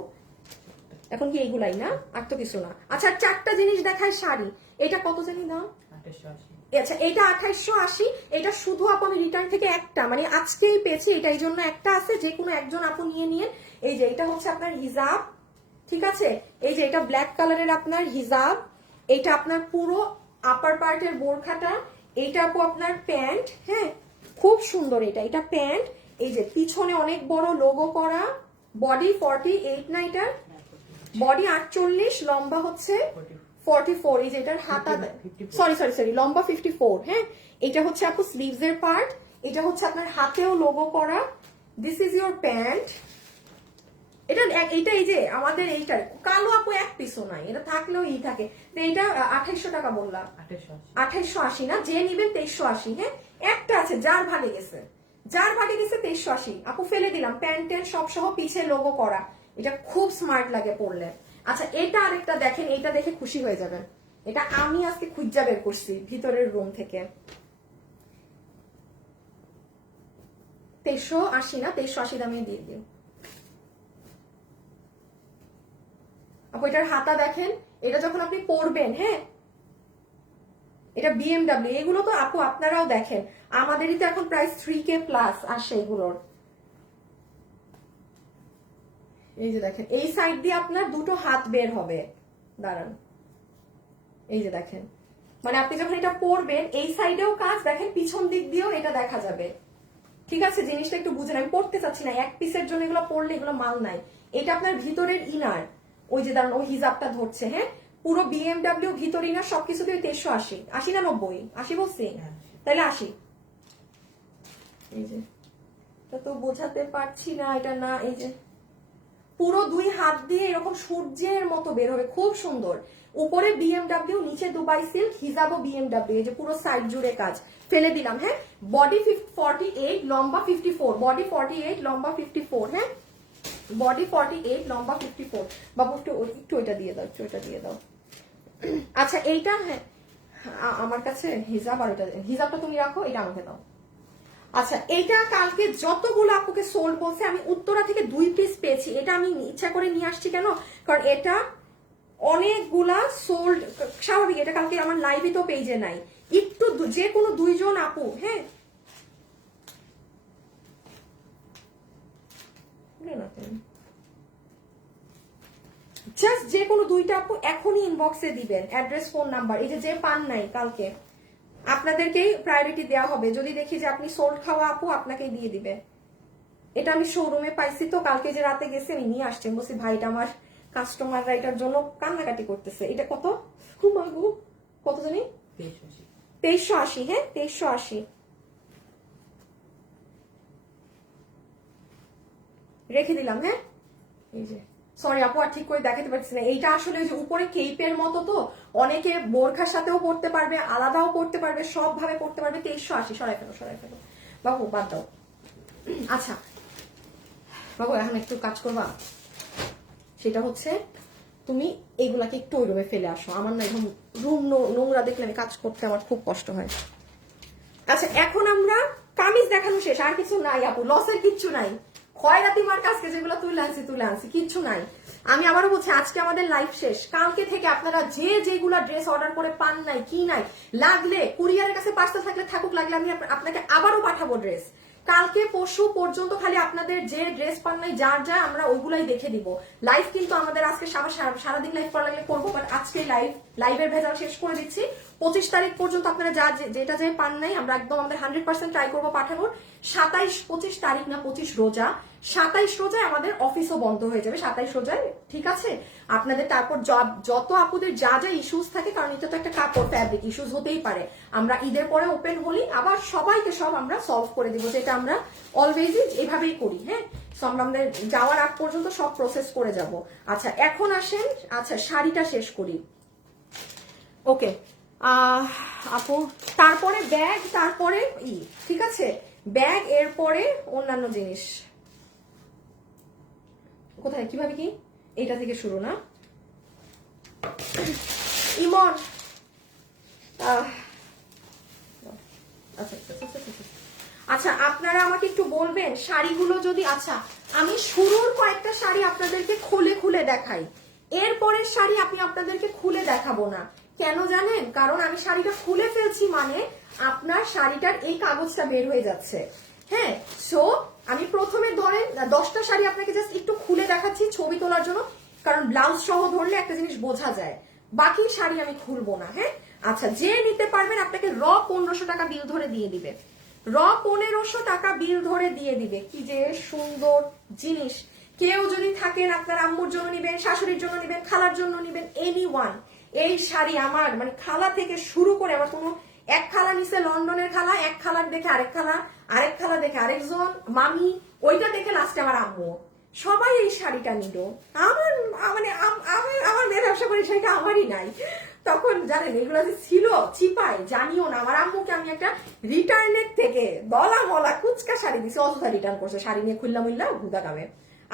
এখন কি এইগুলাই না, আর তো কিছু না। আচ্ছা, 4টা জিনিস দেখায় শাড়ি। এটা কত জানি দাম? 2880। আচ্ছা, এটা 2880। এটা শুধু আপু আমি রিটার্ন থেকে একটা, মানে আজকেই পেয়েছি এটা, এই জন্য একটা আছে, যে কোনো একজন আপু নিয়ে নিয়ে। এই যে এটা হচ্ছে আপনার হিজাব, ঠিক আছে? এই যে এটা ব্ল্যাক কালারের আপনার হিজাব, এটা আপনার পুরো আপার পার্টের বোরখাটা, এইটা আপু আপনার প্যান্ট। হ্যাঁ, খুব সুন্দর এটা, এটা প্যান্ট। এই যে পিছনে অনেক বড় লোগো করা, বডি 48 না, এটার বডি 48, লম্বা হচ্ছে 44। এই যে এটার হাতা, সরি লম্বা 54। হ্যাঁ, এটা হচ্ছে আপু স্লিভস এর পার্ট, এটা হচ্ছে আপনার হাতেও লোগো করা। This is your pant. এটা এই যে আমাদের এইটার কালো আপু এক পিসও নাই, এটা থাকলেও ই থাকে। এইটা 2800 টাকা বললাম, 2880 না, যে নিবেন 2380। হ্যাঁ, একটা আছে যার ভাগে গেছে, 2380। আপু ফেলে দিলাম, প্যান্ট সব সহ, পিছে লোগো করা। এটা খুব স্মার্ট লাগে পরলে। আচ্ছা, এটা আরেকটা দেখেন, এটা দেখে খুশি হয়ে যাবেন। এটা আমি আজকে খুঁজা বের করছি ভিতরের রুম থেকে। 2380 না, 2380 দামে দিয়ে দিও আপু। এটার হাতা দেখেন, এটা যখন আপনি পরবেন, হ্যাঁ, এটা BMW। এগুলো তো আপু আপনারাও দেখেন, আমাদেরই তো এখন প্রাইস 3K প্লাস আসে এগুলোর। এই যে দেখেন, এই সাইড দিয়ে আপনার দুটো হাত বের হবে, দাঁড়ান, এই যে দেখেন, মানে আপনি যখন এটা পরবেন এই সাইডেও কাজ, দেখেন পিছন দিক দিয়েও এটা দেখা যাবে, ঠিক আছে? জিনিসটা একটু বুঝেন, আমি পড়তে চাচ্ছি না, এক পিসের জন্য এগুলো পড়লে এগুলো মাল নাই। এটা আপনার ভিতরের ইনার, ওই যে দাঁড়ান, ওই হিজাবটা ধরছে। হ্যাঁ, পুরো BMW ভিতর ইনার সবকিছু দিয়ে 2380। 80 না 90? 80 বলছি, তাহলে 80। এই যে তো বোঝাতে পারছি না, এটা না, এই যে পুরো 2 হাত দিয়ে এরকম সূর্যের মতো বের হবে, খুব সুন্দর। উপরে বিএমডব্লিউ, নিচে দুবাই সিল্ক, হিজাবও বিএমডব্লিউ, এই যে পুরো সাইড জুড়ে কাজ। ফেলে দিলাম, হ্যাঁ। বডি 48, লম্বা 54, বডি 48, লম্বা 54, হ্যাঁ। বডি 48, লম্বা 54। বাবু একটু ওইটা দিয়ে দাও, একটু ওইটা দিয়ে দাও। আচ্ছা এইটা, হ্যাঁ আমার কাছে হিজাব, আর এটা হিজাবটা তুমি রাখো, এটা আমাকে দাও। আচ্ছা এইটা কালকে যতগুলো আপুকে সোল্ড বলছে, আমি উত্তরা থেকে 2 পিস পেয়েছি। এটা আমি ইচ্ছা করে নিয়ে আসছি, কেন? কারণ এটা অনেকগুলা সোল্ড, স্বাভাবিক। এটা কালকে আমার লাইভে তো পেজে নাই। একটু যে কোনো 2 জন আপু, হ্যাঁ জাস্ট যে কোনো 2টা আপু এখনই ইনবক্সে দিবেন অ্যাড্রেস, ফোন নাম্বার। এই যে পান নাই কালকে, আপনাদেরকেই প্রায়োরিটি দেওয়া হবে। যদি দেখি যে আপনি সোল্ড খাওয়া আপু, আপনাকেই দিয়ে দিবে। এটা আমি শোরুমে পাইছি তো, কালকে যে রাতে গেছে আমি নিয়ে আসছি। বলছি ভাইটা আমার কাস্টমাররা এটার জন্য কান্নাকাটি করতেছে। এটা কত মাগু, কত জানি? 2380, হ্যাঁ 2380 রেখে দিলাম, হ্যাঁ। এই যে সরি আপু, আর ঠিক করে দেখাতে পারছি না। এইটা আসলে যে উপরে কেপের মতো তো, অনেকে বোরখার সাথেও পড়তে পারবে, আলাদাও পড়তে পারবে, সব ভাবে পড়তে পারবে। 2380, সরাই ফেলো, সরাই ফেলো বাবু, বাদ দাও। আচ্ছা বাবু, এখন একটু কাজ করবা, সেটা হচ্ছে তুমি এগুলাকে একটু ওই রুমে ফেলে আসো। আমার না এখন রুম নোংরা দেখলে আমি কাজ করতে আমার খুব কষ্ট হয়। আচ্ছা এখন আমরা কামিজ দেখানো শেষ, আর কিছু নাই আপু, লসের কিচ্ছু নাই। খয়রাতি মার কাছকে যেগুলো তুলে আনছি কিচ্ছু নাই। আমি আবারও বলছি, আজকে আমাদের লাইভ শেষ। কালকে থেকে আপনারা যেগুলা ড্রেস অর্ডার করে পান নাই, কি নাই, লাগলে কুরিয়ারের কাছে পার্সেল থাকলে থাকুক, লাগলে আমি আপনাকে আবারও পাঠাবো ড্রেস। কালকে পরশু পর্যন্ত খালি আপনাদের যে ড্রেস পান নাই, যার যা, আমরা ওগুলাই দেখে দিব। লাইভ কিন্তু আমাদের আজকে সারাদিন লাইভ করা লাগলে করবো, বাট আজকে লাইভের ভেজাল শেষ করে দিচ্ছি। 25 তারিখ পর্যন্ত আপনারা যেটা যে পান নাই, আমরা একদম আমাদের 100% ট্রাই করবো পাঠানোর। 25 তারিখ না, 25 রোজা, 27 রোজায় আমাদের অফিসও বন্ধ হয়ে যাবে, 27 রোজায়, ঠিক আছে? আপনাদের তারপর যত আপুদের যা যা ইস্যুস থাকে, কারণ এটা তো একটা কাপড়, ফ্যাব্রিক, ইস্যুস হতেই পারে। আমরা ঈদের পরে ওপেন হলি, আবার সবাইকে সব আমরা সলভ করে দিব, যেটা আমরা অলওয়েজই এভাবেই করি, হ্যাঁ। আমরা আমাদের যাওয়ার আগ পর্যন্ত সব প্রসেস করে যাব। আচ্ছা এখন আসেন, আচ্ছা শাড়িটা শেষ করি। ওকে আপু, তারপরে ব্যাগ, তারপরে ঠিক আছে, ব্যাগ, এরপরে অন্যান্য জিনিস। কোথায়, কিভাবে, কি? এইটা থেকে শুরু না? ইমন, আচ্ছা আপনারা আমাকে একটু বলবেন শাড়িগুলো যদি, আচ্ছা আমি শুরুর কয়েকটা শাড়ি আপনাদেরকে খুলে দেখাই, এরপরের শাড়ি আমি আপনাদেরকে খুলে দেখাবো না। কেন জানেন? কারণ আমি শাড়িটা খুলে ফেলছি মানে আপনার শাড়িটার এই কাগজটা বের হয়ে যাচ্ছে, হ্যাঁ। সো আমি প্রথমে ধরেন 10টা শাড়ি আপনাকে জাস্ট একটু খুলে দেখাচ্ছি ছবি তোলার জন্য, কারণ ব্লাউজ সহ ধরলে একটা জিনিস বোঝা যায়। বাকি শাড়ি আমি খুলবো না, হ্যাঁ। আচ্ছা যে নিতে পারবেন আপনাকে র 1500 টাকা বিল ধরে দিয়ে দিবে, র 1500 টাকা বিল ধরে দিয়ে দিবে। কি যে সুন্দর জিনিস। কেউ যদি থাকেন, আপনার আম্মুর জন্য নিবেন, শাশুড়ির জন্য নিবেন, খালার জন্য নিবেন, এনিওয়ান, এই শাড়ি আমার মানে খালা থেকে শুরু করে, আমার কোনো এক খালা নিচে লন্ডনের খালা, এক খালার দেখে আরেক খালা, আরেক খালা দেখে আরেকজন মামি, ওইটা দেখে লাস্টে আমার আম্মু, সবাই এই শাড়িটা নিল। আমার মানে আমার মেয়ে ব্যবসা করে শাড়িটা আমারই নাই। তখন জানেন এগুলো যে ছিল চিপাই, জানিও না। আমার আম্মুকে আমি একটা রিটার্নের থেকে দলা মলা কুচকা শাড়ি দিছি, অযথা রিটার্ন করছে, শাড়ি নিয়ে খুললা মুল্লা ঘুদা কামে।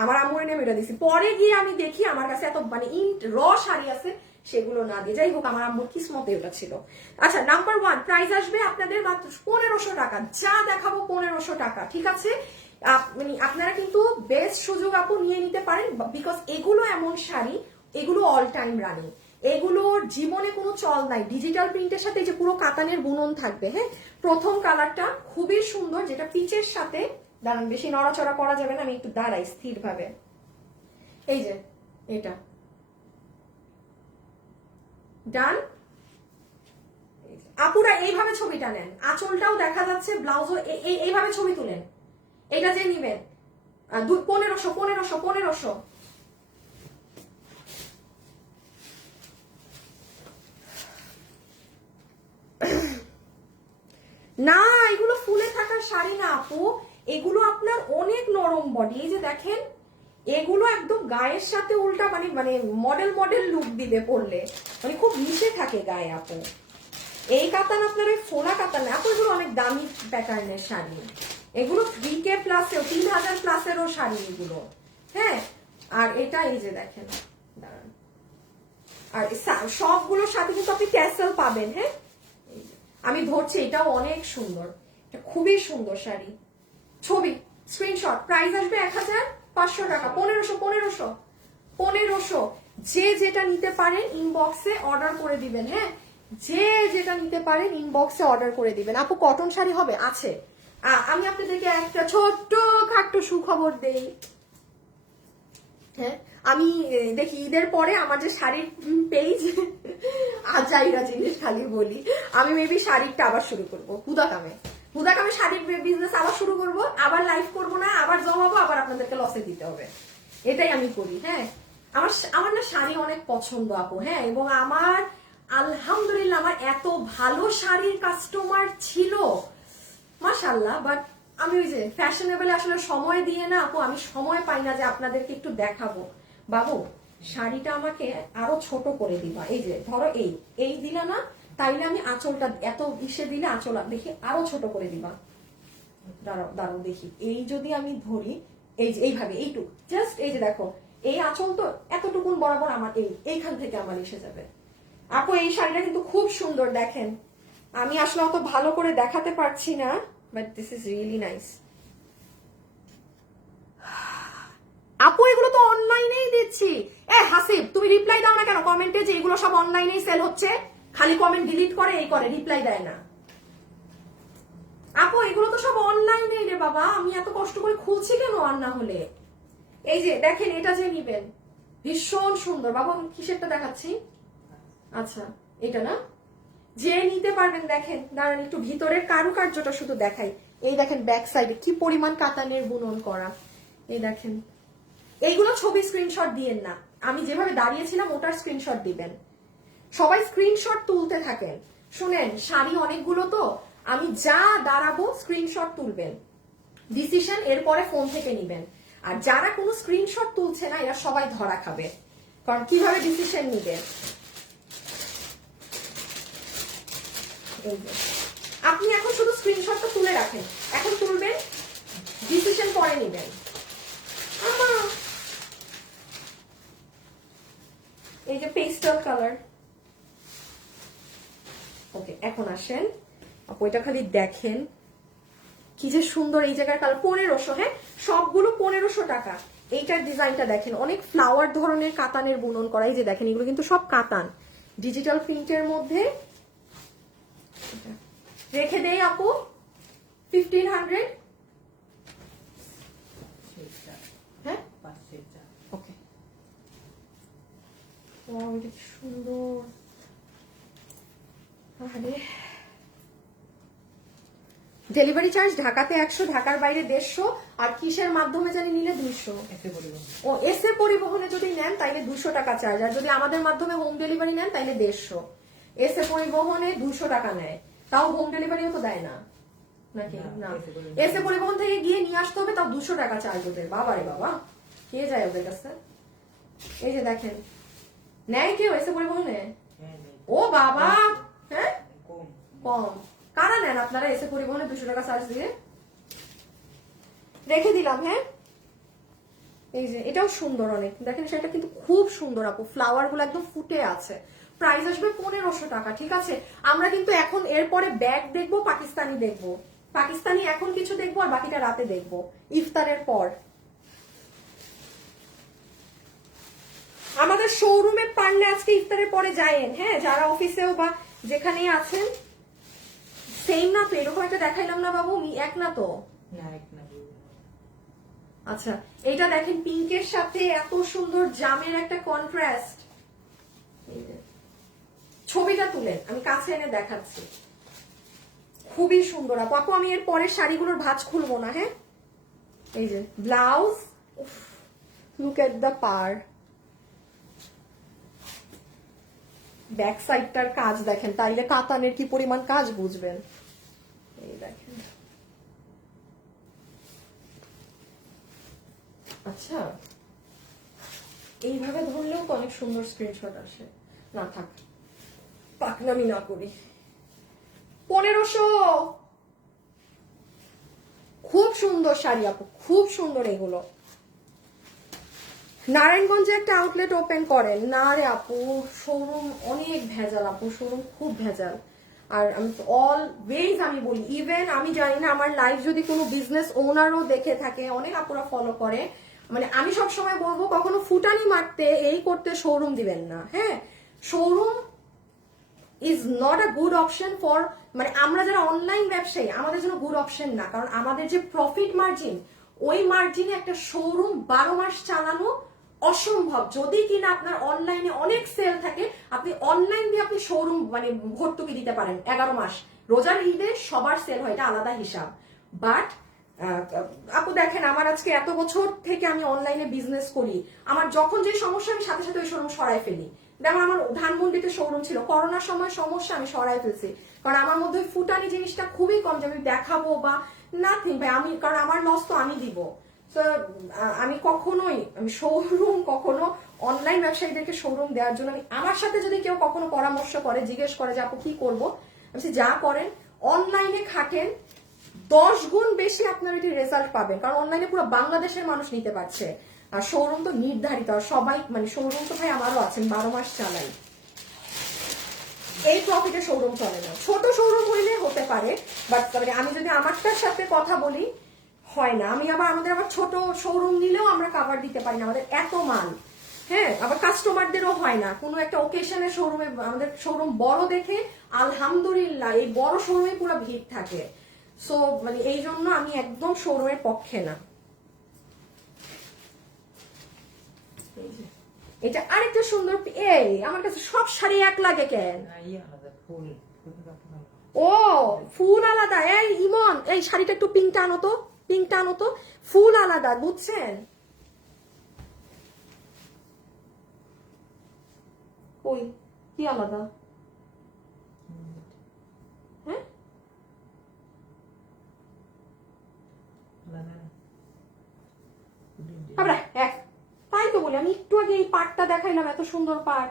আমার আম্মুর নিয়ে এটা দিছি, পরে গিয়ে আমি দেখি আমার কাছে এত মানে র শাড়ি আছে, সেগুলো না দিয়ে, যাই হোক আমার আম্মুর কিসমতে ওটা ছিল। আচ্ছা নাম্বার 1 প্রাইস আসবে আপনাদের মাত্র 1500 টাকা, যা দেখাবো 1500 টাকা, ঠিক আছে? মানে আপনারা কিন্তু বেস্ট সুযোগ আপু নিয়ে নিতে পারেন, বিকজ এগুলো এমন শাড়ি, এগুলো অল টাইম রানিং, এগুলোর জীবনে কোনো চল নাই। ডিজিটাল প্রিন্টের সাথে যে পুরো কাতানের বুনন থাকবে, হ্যাঁ। প্রথম কালারটা খুবই সুন্দর, যেটা পিচের সাথে, দাঁড়ান বেশি নড়াচড়া করা যাবে না, আমি একটু দাঁড়াই স্থির ভাবে। এই যে এটা ডান। আপুরা এইভাবে ছবিটা নেন, আঁচলটাও দেখা যাচ্ছে, ব্লাউজও এইভাবে ছবি তুলেন। এটা যে নিবেন 1500 না, এগুলো ফুলে থাকার শাড়ি না আপু, এগুলো আপনার অনেক নরম বডি। এই যে দেখেন, এগুলো একদম গায়ের সাথে উল্টা মানে মানে মডেল মডেল লুক দিবে পরলে, মানে খুব মিশে থাকে গায়ে আপু। এই কাতান আপনার ওই ফোলা কাতান না আপু, এগুলো অনেক দামি প্যাটার্নের শাড়ি, এগুলো 3K প্লাসেও 3000 প্লাসেরও শাড়ি এগুলো, হ্যাঁ। আর এটা এই যে দেখেন, দাঁড়ান, আর সবগুলোর সাথে কিন্তু আপনি ট্যাসেল পাবেন, হ্যাঁ। আমি ধরছি, এটাও অনেক সুন্দর, এটা খুবই সুন্দর শাড়ি। ছবি স্ক্রিনশট, প্রাইস আসবে 1500 টাকা, 1500। যে যেটা নিতে পারেন ইনবক্সে অর্ডার করে দিবেন, হ্যাঁ, যে যেটা নিতে পারেন ইনবক্সে অর্ডার করে দিবেন। আপু কটন শাড়ি হবে, আছে। আমি আপনাদেরকে একটা ছোট্ট খাট্ট সুখবর দেই, হ্যাঁ। আমি দেখি ঈদের পরে আমার যে শাড়ির পেজ, আজাইরা জিনিস খালি বলি, আমি মেবি শাড়িটা আবার শুরু করবো, হুদাকামে শাড়ির বিজনেস আবার শুরু করব, আবার লাইভ করব না, আবার জমাবো, আবার আপনাদেরকে লসে দিতে হবে, এটাই আমি করি, হ্যাঁ। আমার না শাড়ি অনেক পছন্দ আপু, হ্যাঁ, এবং আমার আলহামদুলিল্লাহ আমার এত ভালো শাড়ির কাস্টমার ছিল, মাশাআল্লাহ। বাট আমি ওই যে ফ্যাশনেবলে আসলে সময় দিয়ে না আপু, আমি সময় পাই না যে আপনাদেরকে একটু দেখাবো। বাবু শাড়িটা আমাকে আরো ছোট করে দিবা, এই যে ধরো এই দিলা না, তাইলে আমি আঁচলটা এত ইসে দিলে আঁচল দেখি আরো ছোট করে দিবা। দাঁড়াও দেখি, এই যদি আমি ধরি, এই যে এইভাবে এইটুক জাস্ট, এই যে দেখো এই আঁচল তো এতটুকুন বরাবর আমার এইখান থেকে আমার এসে যাবে। আপু এই শাড়িটা কিন্তু খুব সুন্দর, দেখেন আমি আসলে অত ভালো করে দেখাতে পারছি না, but this is really nice. আপু এগুলো তো অনলাইনেই দিচ্ছি। হাসিব তুমি রিপ্লাই দাও না কেন কমেন্টে যে এগুলো সব অনলাইনেই সেল হচ্ছে, খালি কমেন্ট ডিলিট করে এই করে, রিপ্লাই দেয় না। আপু এগুলো তো সব অনলাইনেই রে বাবা, আমি এত কষ্ট করে খুলছি কেন আর না হলে। এই যে দেখেন এটা যে নিবেন ভীষণ সুন্দর। বাবা আমি কিসেরটা দেখাচ্ছি, আচ্ছা এটা না, যে নিতে পারবেন দেখেন, দাঁড়ান একটু ভিতরের কারুকার্যটা শুধু দেখাই। এই দেখেন ব্যাক সাইডে কি পরিমাণ কাতানের বুনন করা, এই দেখেন। এইগুলো ছবি স্ক্রিনশট দিয়েন না, আমি যেভাবে দাঁড়িয়েছিলাম ওটার স্ক্রিনশট দিবেন। সবাই স্ক্রিনশট তুলতে থাকেন। শুনেন শাড়ি অনেকগুলো তো, আমি যা দাঁড়াবো স্ক্রিনশট তুলবেন, ডিসিশন এরপরে ফোন থেকে নিবেন। আর যারা কোনো স্ক্রিনশট তুলছে না এরা সবাই ধরা খাবে, কারণ কিভাবে ডিসিশন নিবে। আপনি এখন শুধু স্ক্রিনশটটা তুলে রাখেন, এখন তুলবেন, ডিসিশন পরে নিবেন। এই যে পেস্টাল কালার, ওকে এখন আসেন আপু, এটা খালি দেখেন কি যে সুন্দর এই জায়গার কালার। 1500, হ্যাঁ সবগুলো 1500 টাকা। এইটার ডিজাইনটা দেখেন, অনেক ফ্লাওয়ার ধরনের কাতানের বুনন করা, এই যে দেখেন এগুলো কিন্তু সব কাতান, ডিজিটাল প্রিন্টের মধ্যে। রেখে দেই আপু 1500, হ্যাঁ ওকে। সুন্দর, ডেলিভারি চার্জ ঢাকাতে 100, ঢাকার বাইরে 150, আর কিসের মাধ্যমে জানি নিলে 200। ও এসে পরিবহনে যদি নেন তাইলে 200 টাকা চার্জ, আর যদি আমাদের মাধ্যমে হোম ডেলিভারি নেন তাইলে 150। এসে পরিবহনে 200 টাকা নেয়, তাও হোম ডেলিভারিও তো দেয় না নাকি? না, এসে পরিবহন থেকে গিয়ে নিয়ে আসতে হবে, তাও 200 টাকা চার্জ ওদের। বাবা রে বাবা, কে যায় ওদের কাছে? এই যে দেখেন, নেয় কেউ এসে পরিবহনে? ও বাবা, হ্যাঁ কম। কারা নেন আপনারা এসে পরিবহনে 200 টাকা চার্জ দিয়ে? রেখে দিলাম, হ্যাঁ। এই যে এটাও সুন্দর অনেক, দেখেন সেটা কিন্তু খুব সুন্দর আপু, ফ্লাওয়ার গুলো একদম ফুটে আছে। প্রাইস আসবে 1500 টাকা, ঠিক আছে। আমরা কিন্তু এখন এরপরে ব্যাগ দেখবো, পাকিস্তানি দেখবো, পাকিস্তানি এখন কিছু দেখবো আর বাকিটা রাতে দেখবো ইফতারের পর। আমাদের শোরুমে পারলে আজকে ইফতারের পরে যায়েন, হ্যাঁ, যারা অফিসেও বা যেখানেই আছেন। সেম না তো, এরকম একটা দেখাইলাম না বাবু, এক না তো? আচ্ছা এইটা দেখেন পিঙ্কের সাথে এত সুন্দর জামের একটা কন্ট্রাস্ট। ছবিটা তুলেন, আমি কাছে এনে দেখাচ্ছি, খুবই সুন্দর আপু। আপু আমি এর পরের শাড়িগুলোর ভাঁজ খুলবো না, হ্যাঁ। এই যে ব্লাউজ, লুক এট দ্য পার, ব্যাক সাইডটার কাজ দেখেন, তাইলে কাতানের কি পরিমাণ কাজ বুঝবেন। এই দেখেন, আচ্ছা এইভাবে ধরলেও তো অনেক সুন্দর স্ক্রিনশট আসে। না থাক, পাকনামি না করি। 1500, খুব সুন্দর শাড়ি আপু, খুব সুন্দর এগুলো। নারায়ণগঞ্জে একটা আউটলেট ওপেন করেন না রে আপু, শোরুম অনেক ভেজাল আপু, শোরুম খুব ভেজাল। আর আমি অলওয়েজ আমি বলি, ইভেন আমি জানি না আমার লাইভ যদি কোনো বিজনেস ওনারও দেখে থাকে, অনেক আপুরা ফলো করে, মানে আমি সবসময় বলবো কখনো ফুটানি মারতে এই করতে শোরুম দিবেন না। হ্যাঁ, showroom is not a good option for, মানে আমরা যারা অনলাইন ব্যবসায়ী আমাদের জন্য গুড অপশন না, কারণ আমাদের যে প্রফিট মার্জিন, ওই মার্জিনে একটা শোরুম 12 মাস চালানো অসম্ভব। যদি কিনা আপনার অনলাইনে অনেক সেল থাকে, আপনি অনলাইন দিয়ে আপনি শোরুম মানে ভর্তুকি দিতে পারেন 11 মাস। রোজার ঈদে সবার সেল হয়, এটা আলাদা হিসাব। বাট আপু দেখেন, আমার আজকে এত বছর থেকে আমি অনলাইনে বিজনেস করি, আমার যখন যে সমস্যা আমি সাথে সাথে ওই শোরুম সরাই ফেলি। যেমন আমার ধানমন্ডিতে শোরুম ছিল, করোনার সময় সমস্যা, আমি সরাই ফেলছি, কারণ আমার মধ্যে ফুটানি জিনিসটা খুবই কম যে আমি দেখাবো বা নাথিং ভাই, আমি কারণ আমার লস তো আমি দিব। তো আমি কখনোই আমি শোরুম কখনো অনলাইন ব্যবসায়ীদেরকে শোরুম দেওয়ার জন্য, আমি আমার সাথে যদি কেউ কখনো পরামর্শ করে, জিজ্ঞেস করে যে আপু কি করবো, আমি যা করেন অনলাইনে খাটেন, 10 গুণ বেশি আপনার এটি রেজাল্ট পাবেন, কারণ অনলাইনে পুরো বাংলাদেশের মানুষ নিতে পারছে। আর শোরুম তো নির্ধারিত, আর সবাই মানে শোরুম তো ভাই আমারও আছেন, 12 মাস চালাই, এই প্রফিটে শোরুম চলে না। ছোট শোরুম হইলে হতে পারে, বাট মানে আমি যদি আমারটার সাথে কথা বলি, হয় না। আমি আবার আমাদের আবার ছোট শোরুম নিলেও আমরা কাভার দিতে পারি না, আমাদের এত মাল। হ্যাঁ, আবার কাস্টমারদেরও হয় না, কোনো একটা ওকেশনে শোরুমে, আমাদের শোরুম বড় দেখে আলহামদুলিল্লাহ এই বড় শোরুমে পুরো ভিড় থাকে। সো মানে এই জন্য আমি একদম শোরুমের পক্ষে না। এটা আরেকটা সুন্দর, এই আমার কাছে সব শাড়ি এক লাগে কেন? ও ফুল আলাদা। এই ইমন, এই শাড়িটা একটু পিঙ্কটা আনো তো, পিঙ্কটা আনো তো, ফুল আলাদা, বুঝছেন? ওই কি আলাদা? হ্যাঁ, এক, তাই তো বলি, আমি একটু আগে এই পাটটা দেখাইলাম, এত সুন্দর পাট।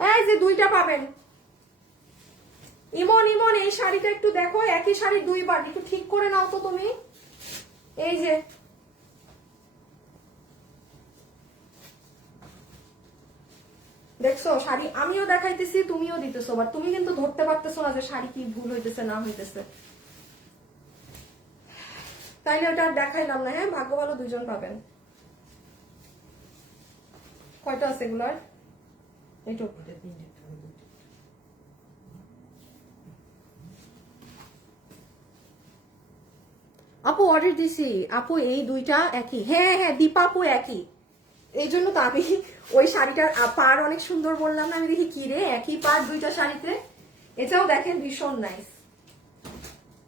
এই যে দুইটা পাবেন। ইমন ইমন, এই শাড়িটা একটু দেখো, একই শাড়ি দুইবার, একটু ঠিক করে নাও তো তুমি। এই যে দেখছো শাড়ি, আমিও দেখাইতেছি তুমিও দিতেছো, বাট তুমি কিন্তু ধরতে পারতেছো না যে শাড়ি কি ভুল হইতেছে না হইতেছে। তাইলে ওটা আর দেখাইলাম না। হ্যাঁ, ভাগ্য ভালো দুজন পাবেন। কয়টা আছে এগুলার? এইটুকু। আপু অর্ডার দিছি আপু, এই দুইটা একই। হ্যাঁ হ্যাঁ, দীপা আপু একই, এই জন্য তো আমি ওই শাড়িটার পার অনেক সুন্দর বললাম না, আমি দেখি কি রে একই পার দুইটা শাড়িতে। এটাও দেখেন ভীষণ নাইস।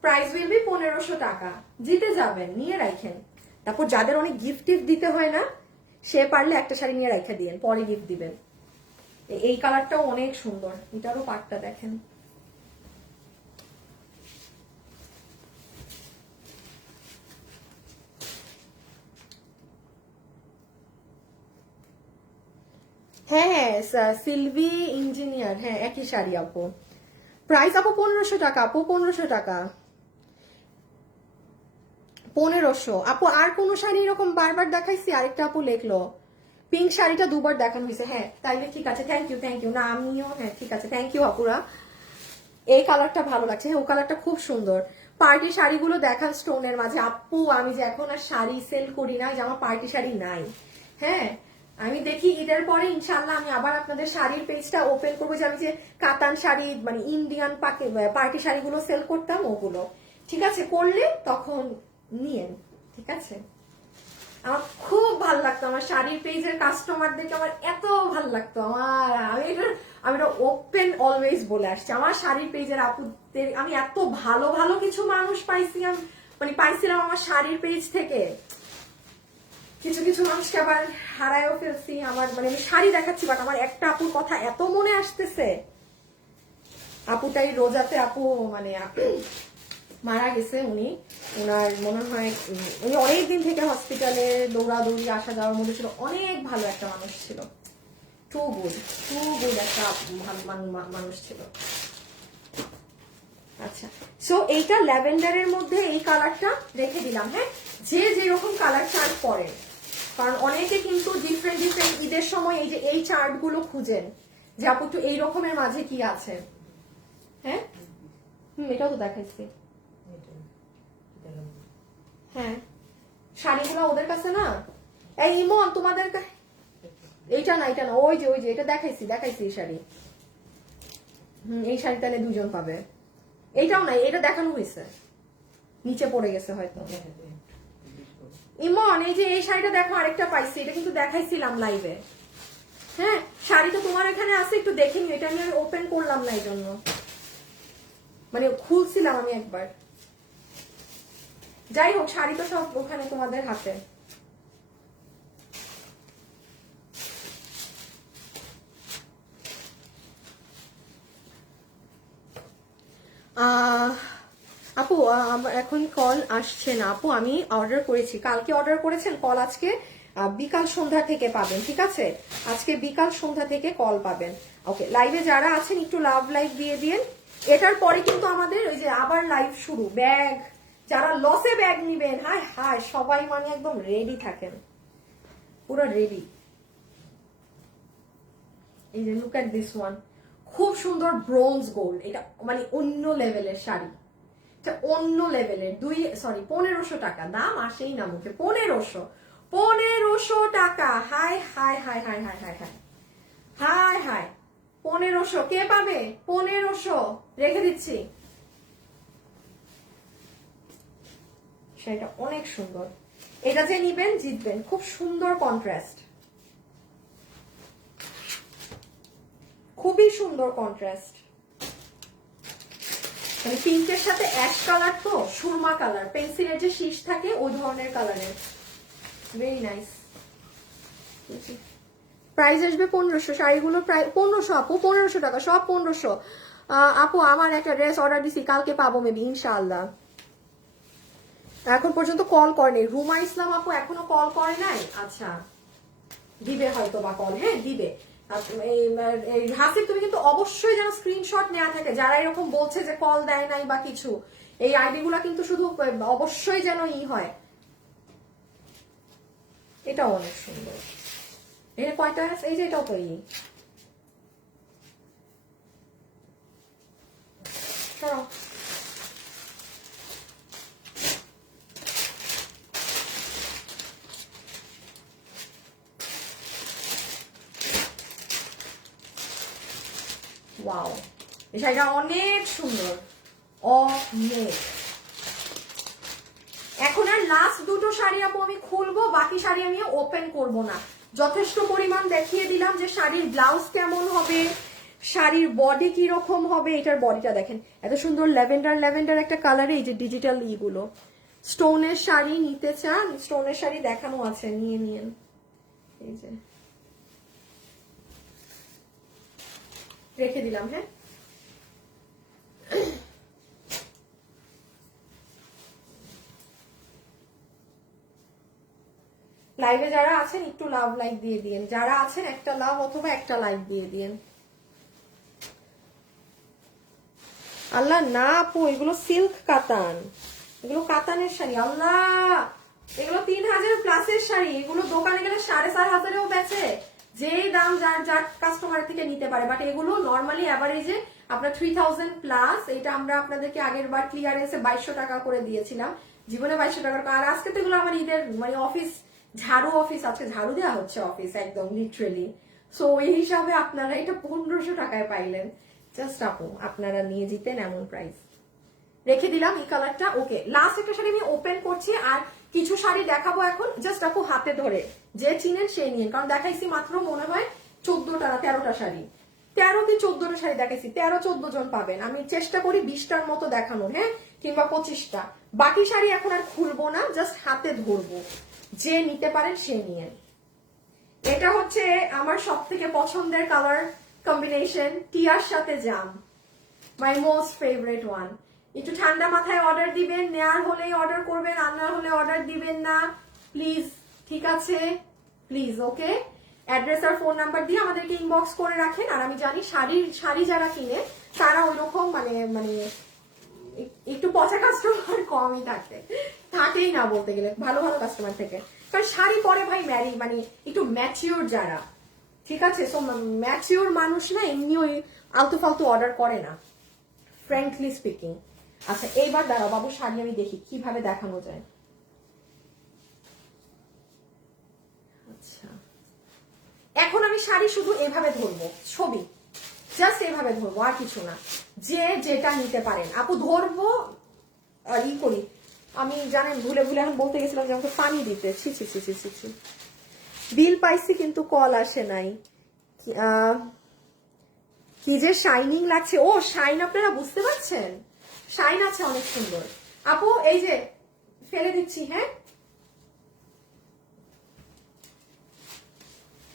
প্রাইস উইল বি 1500 টাকা। জিতে যাবেন, নিয়ে রাখেন। তারপর যাদের অনেক গিফট দিতে হয় না, সে পারলে একটা শাড়ি নিয়ে রাখা দিয়েন, পরে গিফট দিবেন। এই কালারটাও অনেক সুন্দর, এটারও পাটটা দেখেন। হ্যাঁ হ্যাঁ, সিলভি ইঞ্জিনিয়ার, হ্যাঁ একই শাড়ি আপু। প্রাইস আপু 1500 টাকা আপু, 1500 টাকা, 1500 আপু। আর কোন শাড়ি এরকম বারবার দেখাইছি? আরেকটা আপু লেখলো পিঙ্ক শাড়িটা দুবার দেখানো হয়েছে। হ্যাঁ তাইলে ঠিক আছে, থ্যাংক ইউ থ্যাংক ইউ। না আমিও, হ্যাঁ ঠিক আছে, থ্যাংক ইউ আপুরা। এই কালারটা ভালো লাগছে, হ্যাঁ ও কালারটা খুব সুন্দর। পার্টি শাড়িগুলো দেখান স্টোনের মাঝে। আপু আমি যে এখন আর শাড়ি সেল করি না, যে আমার পার্টি শাড়ি নাই। হ্যাঁ, আমি দেখি ঈদের পরে ইনশাল্লাহ আমি আবার আপনাদের শাড়ির পেজটা ওপেন করবো, যে আমি যে কাতান শাড়ি মানে ইন্ডিয়ান পার্টি শাড়িগুলো সেল করতাম, ওগুলো ঠিক আছে করলে তখন নিয়েন, ঠিক আছে? আমার খুব ভালো লাগতো আমার শাড়ির পেজের কাস্টমারদেরকে, আমার এত ভালো লাগতো। আমি এটা ওপেন অলওয়েজ বলে আসছি, আমার শাড়ির পেজের আপুদের আমি এত ভালো ভালো কিছু মানুষ পাইছিলাম, মানে পাইছিলাম আমার শাড়ির পেজ থেকে। কিছু কিছু মানুষকে আবার হারায়ও ফেলছি। আমার মানে আমি শাড়ি দেখাচ্ছি, বাট আমার একটা আপুর কথা এত মনে আসতেছে। আপুটাই রোজাতে আপু মানে মারা গেছে উনি, ওনার মনে হয় উনি অনেকদিন থেকে হসপিটালে দৌড়াদৌড়ি আসা যাওয়ার মধ্যে ছিল, অনেক ভালো একটা মানুষ ছিল, টু গুড একটা মানুষ ছিল। আচ্ছা, সো এইটা ল্যাভেন্ডারের মধ্যে এই কালারটা রেখে দিলাম। হ্যাঁ, যে যেরকম কালার চার্ট করেন, কারণ অনেকে কিন্তু ডিফারেন্ট ঈদের সময় এই যে এই চার্ট গুলো খুঁজেন যে আপু একটু এই রকমের মাঝে কি আছে। হ্যাঁ, এটাও তো দেখাইছি। হ্যাঁ, শাড়িগুলো ওদের কাছে না। এই ইমন তোমাদের এইটা না, এটা না, ওই যে এটা দেখাইছি এই শাড়ি। এই শাড়ি তাহলে দুজন পাবে। এইটাও নাই, এটা দেখানো হয়েছে, নিচে পড়ে গেছে হয়তো। ইমন এই যে এই শাড়িটা দেখো, আরেকটা পাইছি, এটা কিন্তু দেখাইছিলাম লাইভে। হ্যাঁ, শাড়ি তো তোমার এখানে আছে, একটু দেখে নিও। এটা আমি ওপেন করলাম না, এই জন্য মানে খুলছিলাম আমি একবার। যাই হোক, শাড়ি তো সব ওখানে তোমাদের হাতে। আপু এখন কল আসছে না আপু, আমি অর্ডার করেছি, কালকে অর্ডার করেছেন, কল আজকে বিকাল সন্ধ্যা থেকে পাবেন। ঠিক আছে, আজকে বিকাল সন্ধ্যা থেকে কল পাবেন। ওকে, লাইভে যারা আছেন একটু লাভ লাইভ দিয়ে দিন। এটার পরে কিন্তু আমাদের ওই যে আবার লাইভ শুরু। ব্যাগ, যারা লসে ব্যাগ নিবেন, হায় হায় সবাই মানে একদম রেডি থাকেন, পুরো রেডি। এই যে লুক এট দিস ওয়ান, খুব সুন্দর ব্রোঞ্জ গোল্ড, এটা মানে অন্য লেভেলের শাড়ি, এটা অন্য লেভেলের। 1500 টাকা দাম, আসেই না মুখে। 1500 টাকা, high high high high high high high high high 1500 কে পাবে? 1500 রেখে দিচ্ছি। সেটা অনেক সুন্দর, এটা যে নিবেন জিতবেন। খুব সুন্দর কন্ট্রাস্ট, খুবই সুন্দর কন্ট্রাস্ট, মানে পিঙ্কের সাথে অ্যাশ কালার, তো সুরমা কালার, পেন্সিলের যে শীষ থাকে ওই ধরনের কালারের, ভেরি নাইস। প্রাইস আসবে 1500, শাড়িগুলো প্রায় 1500 আপু, 1500 টাকা সব 1500। আপু আমার একটা ড্রেস অর্ডার দিছি, কালকে পাবো মেবি ইনশাআল্লাহ। এখন পর্যন্ত কল করেনি রুমা ইসলাম আপু, এখনো কল করে নাই। আচ্ছা, দিবে হয়তো বা কল, হ্যাঁ দিবে। হাসিব তুমি কিন্তু অবশ্যই যেন স্ক্রিনশট নেওয়া থাকে, যারা এরকম বলছে যে কল দেয় নাই বা কিছু, এই আইডি গুলা কিন্তু শুধু অবশ্যই যেন হয়। এটাও অনেক সুন্দর, এর কয়টা আছে? এই যে এটাও তো ওয়াও, এই শাড়িটা অনেক সুন্দর, অনেক। এখন আর লাস্ট দুটো শাড়ি আপু আমি খুলবো, বাকি শাড়ি আমি ওপেন করব না। যথেষ্ট পরিমাণ দেখিয়ে দিলাম যে শাড়ির ব্লাউজ কেমন হবে, শাড়ির বডি কি রকম হবে। এটার বডিটা দেখেন, এত সুন্দর ল্যাভেন্ডার একটা কালারে। এই যে ডিজিটাল ইগুলো, স্টোনের শাড়ি নিতে চান, স্টোনের শাড়ি দেখানো আছে, নিয়ে নিন। এই যে রেখে দিলাম। হ্যাঁ, লাইভে যারা আছেন একটু লাভ লাইক দিয়ে দিন, যারা আছেন একটা লাভ অথবা একটা লাইক দিয়ে দিন। আল্লাহ না আপু, এগুলো সিল্ক কাতান, এগুলো কাতানের শাড়ি। আল্লাহ, এগুলো 3000 প্লাসের শাড়ি, এগুলো দোকানে গেলে 4500-ও বেচে, যেই দাম যার কাস্টমার থেকে নিতে পারে। বাট এগুলো নর্মালি অ্যাভারেজে আপনার 3000 প্লাস। এটা আমরা আপনাদেরকে আগের বার ক্লিয়ারেন্সে 2200 টাকা করে দিয়েছিলাম, জীবনে 2200 টাকার। আর আজকে তো এগুলো আমার ঈদের মানে অফিস ঝাড়ু, অফিস আজকে ঝাড়ু দেওয়া হচ্ছে অফিস, একদম লিটারেলি। সো এই হিসাবে আপনারা এটা 1500 টাকায় পাইলেন। জাস্ট আপু আপনারা নিয়ে যেতেন এমন প্রাইস। রেখে দিলাম এই কালারটা। ওকে, লাস্ট একটা শাড়ি আমি ওপেন করছি, আর কিছু শাড়ি দেখাবো এখন। জাস্ট আপু হাতে ধরে যে চিনেন সেই নিন, কারণ দেখাইছি মাত্র মনে হয় 14টা না 13টা শাড়ি, 13 কি 14টা শাড়ি দেখাইছি। 13-14 জন পাবেন, আমি চেষ্টা করি 20টার মতো দেখানো, হ্যাঁ, কিংবা 25টা। বাকি শাড়ি এখন আর খুলবো না, জাস্ট হাতে ধরবো, যে নিতে পারেন সে নিয়ে। এটা হচ্ছে আমার সব থেকে পছন্দের কালার কম্বিনেশন, টিয়ার সাথে জাম, মাই মোস্ট ফেভারিট ওয়ান। একটু ঠান্ডা মাথায় অর্ডার দিবেন, নেয়ার হলেই অর্ডার করবেন, আনার হলে অর্ডার দিবেন না প্লিজ, ঠিক আছে প্লিজ, ওকে। অ্যাড্রেস আর ফোন নাম্বার দিয়ে আমাদেরকে ইনবক্স করে রাখেন। আর আমি জানি শাড়ি যারা কিনে তারা ওইরকম মানে মানে একটু পচা কাস্টমার কমই থাকেই না বলতে গেলে, ভালো ভালো কাস্টমার থেকে। কারণ শাড়ি পরে ভাই মানে একটু ম্যাচিওর যারা, ঠিক আছে, সো ম্যাচিওর মানুষ না এমনি ওই আলতু ফালতু অর্ডার করে না, ফ্র্যাঙ্কলি স্পিকিং। আচ্ছা এইবার দাঁড়াও বাবু, শাড়ি আমি দেখি কিভাবে দেখানো যায়। আচ্ছা এখন আমি শাড়ি শুধু এভাবে ধরবো, ছবি জাস্ট এভাবে ধরবো, আর কিছু না। যে যেটা নিতে পারেন আপু ধরবো আর ই করি। আমি জানেন ভুলে এখন বলতে গেছিলাম যে আমাকে পানি দিতে, ছি ছি ছি ছি ছি ছি। বিল পাইছি কিন্তু কল আসে নাই। কি যে শাইনিং লাগছে, ও শাইন আপনারা বুঝতে পারছেন, শাইন আছে অনেক সুন্দর। আপু এই যে ফেলে দিচ্ছি, হ্যাঁ,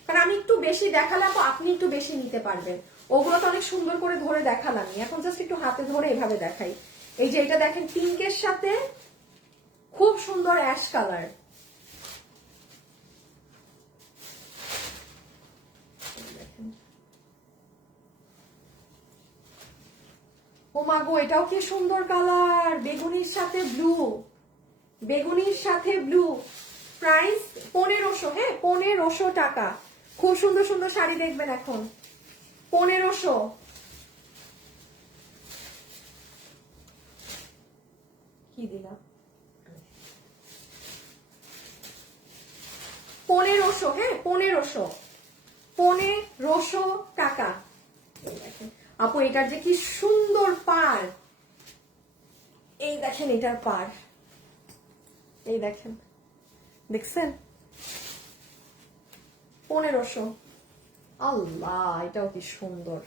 কারণ আমি একটু বেশি দেখালাম, আপনি একটু বেশি নিতে পারবেন। ওগুলো তো অনেক সুন্দর করে ধরে দেখালাম, এখন জাস্ট একটু হাতে ধরে এভাবে দেখাই। এই যে এটা দেখেন পিঙ্কের সাথে খুব সুন্দর অ্যাশ কালার, ও মা গো এটাও কি সুন্দর কালার, বেগুনির সাথে ব্লু, বেগুনির সাথে ব্লু। প্রাইস 1500, হ্যাঁ 1500 টাকা। খুব সুন্দর সুন্দর শাড়ি দেখবেন এখন, 1500। কি দিলাম, 1500, হ্যাঁ 1500 টাকা। আপু এটার যে কি সুন্দর পার, এই দেখেন এটার পার, এই দেখেন, দেখছেন 1500। আল্লাহ এটাও কি সুন্দর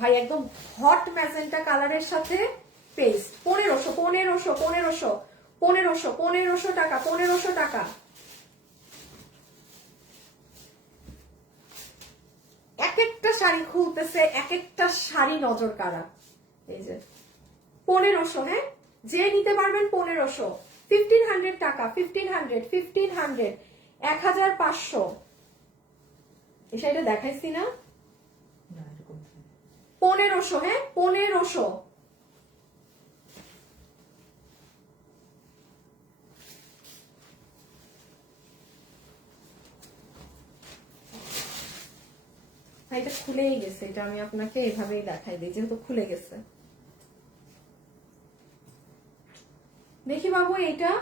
ভাই, একদম হট ম্যাজেন্টা কালারের সাথে পেস্ট। 1500 টাকা, 1500 টাকা। এক একটা শাড়ি খুলতেছে, এক একটা শাড়ি নজর কাড়া। এই যে 1500, হ্যাঁ যে নিতে পারবেন 1500, 1500 টাকা, 1500, 1500, 1500। এই শাড়িটা দেখাইছি না, 1500, হ্যাঁ 1500। এটা খুলেই গেছে, এটা আমি আপনাকে এভাবেই দেখাই দিই যেহেতু খুলে গেছে। দেখি বাবু এইটা,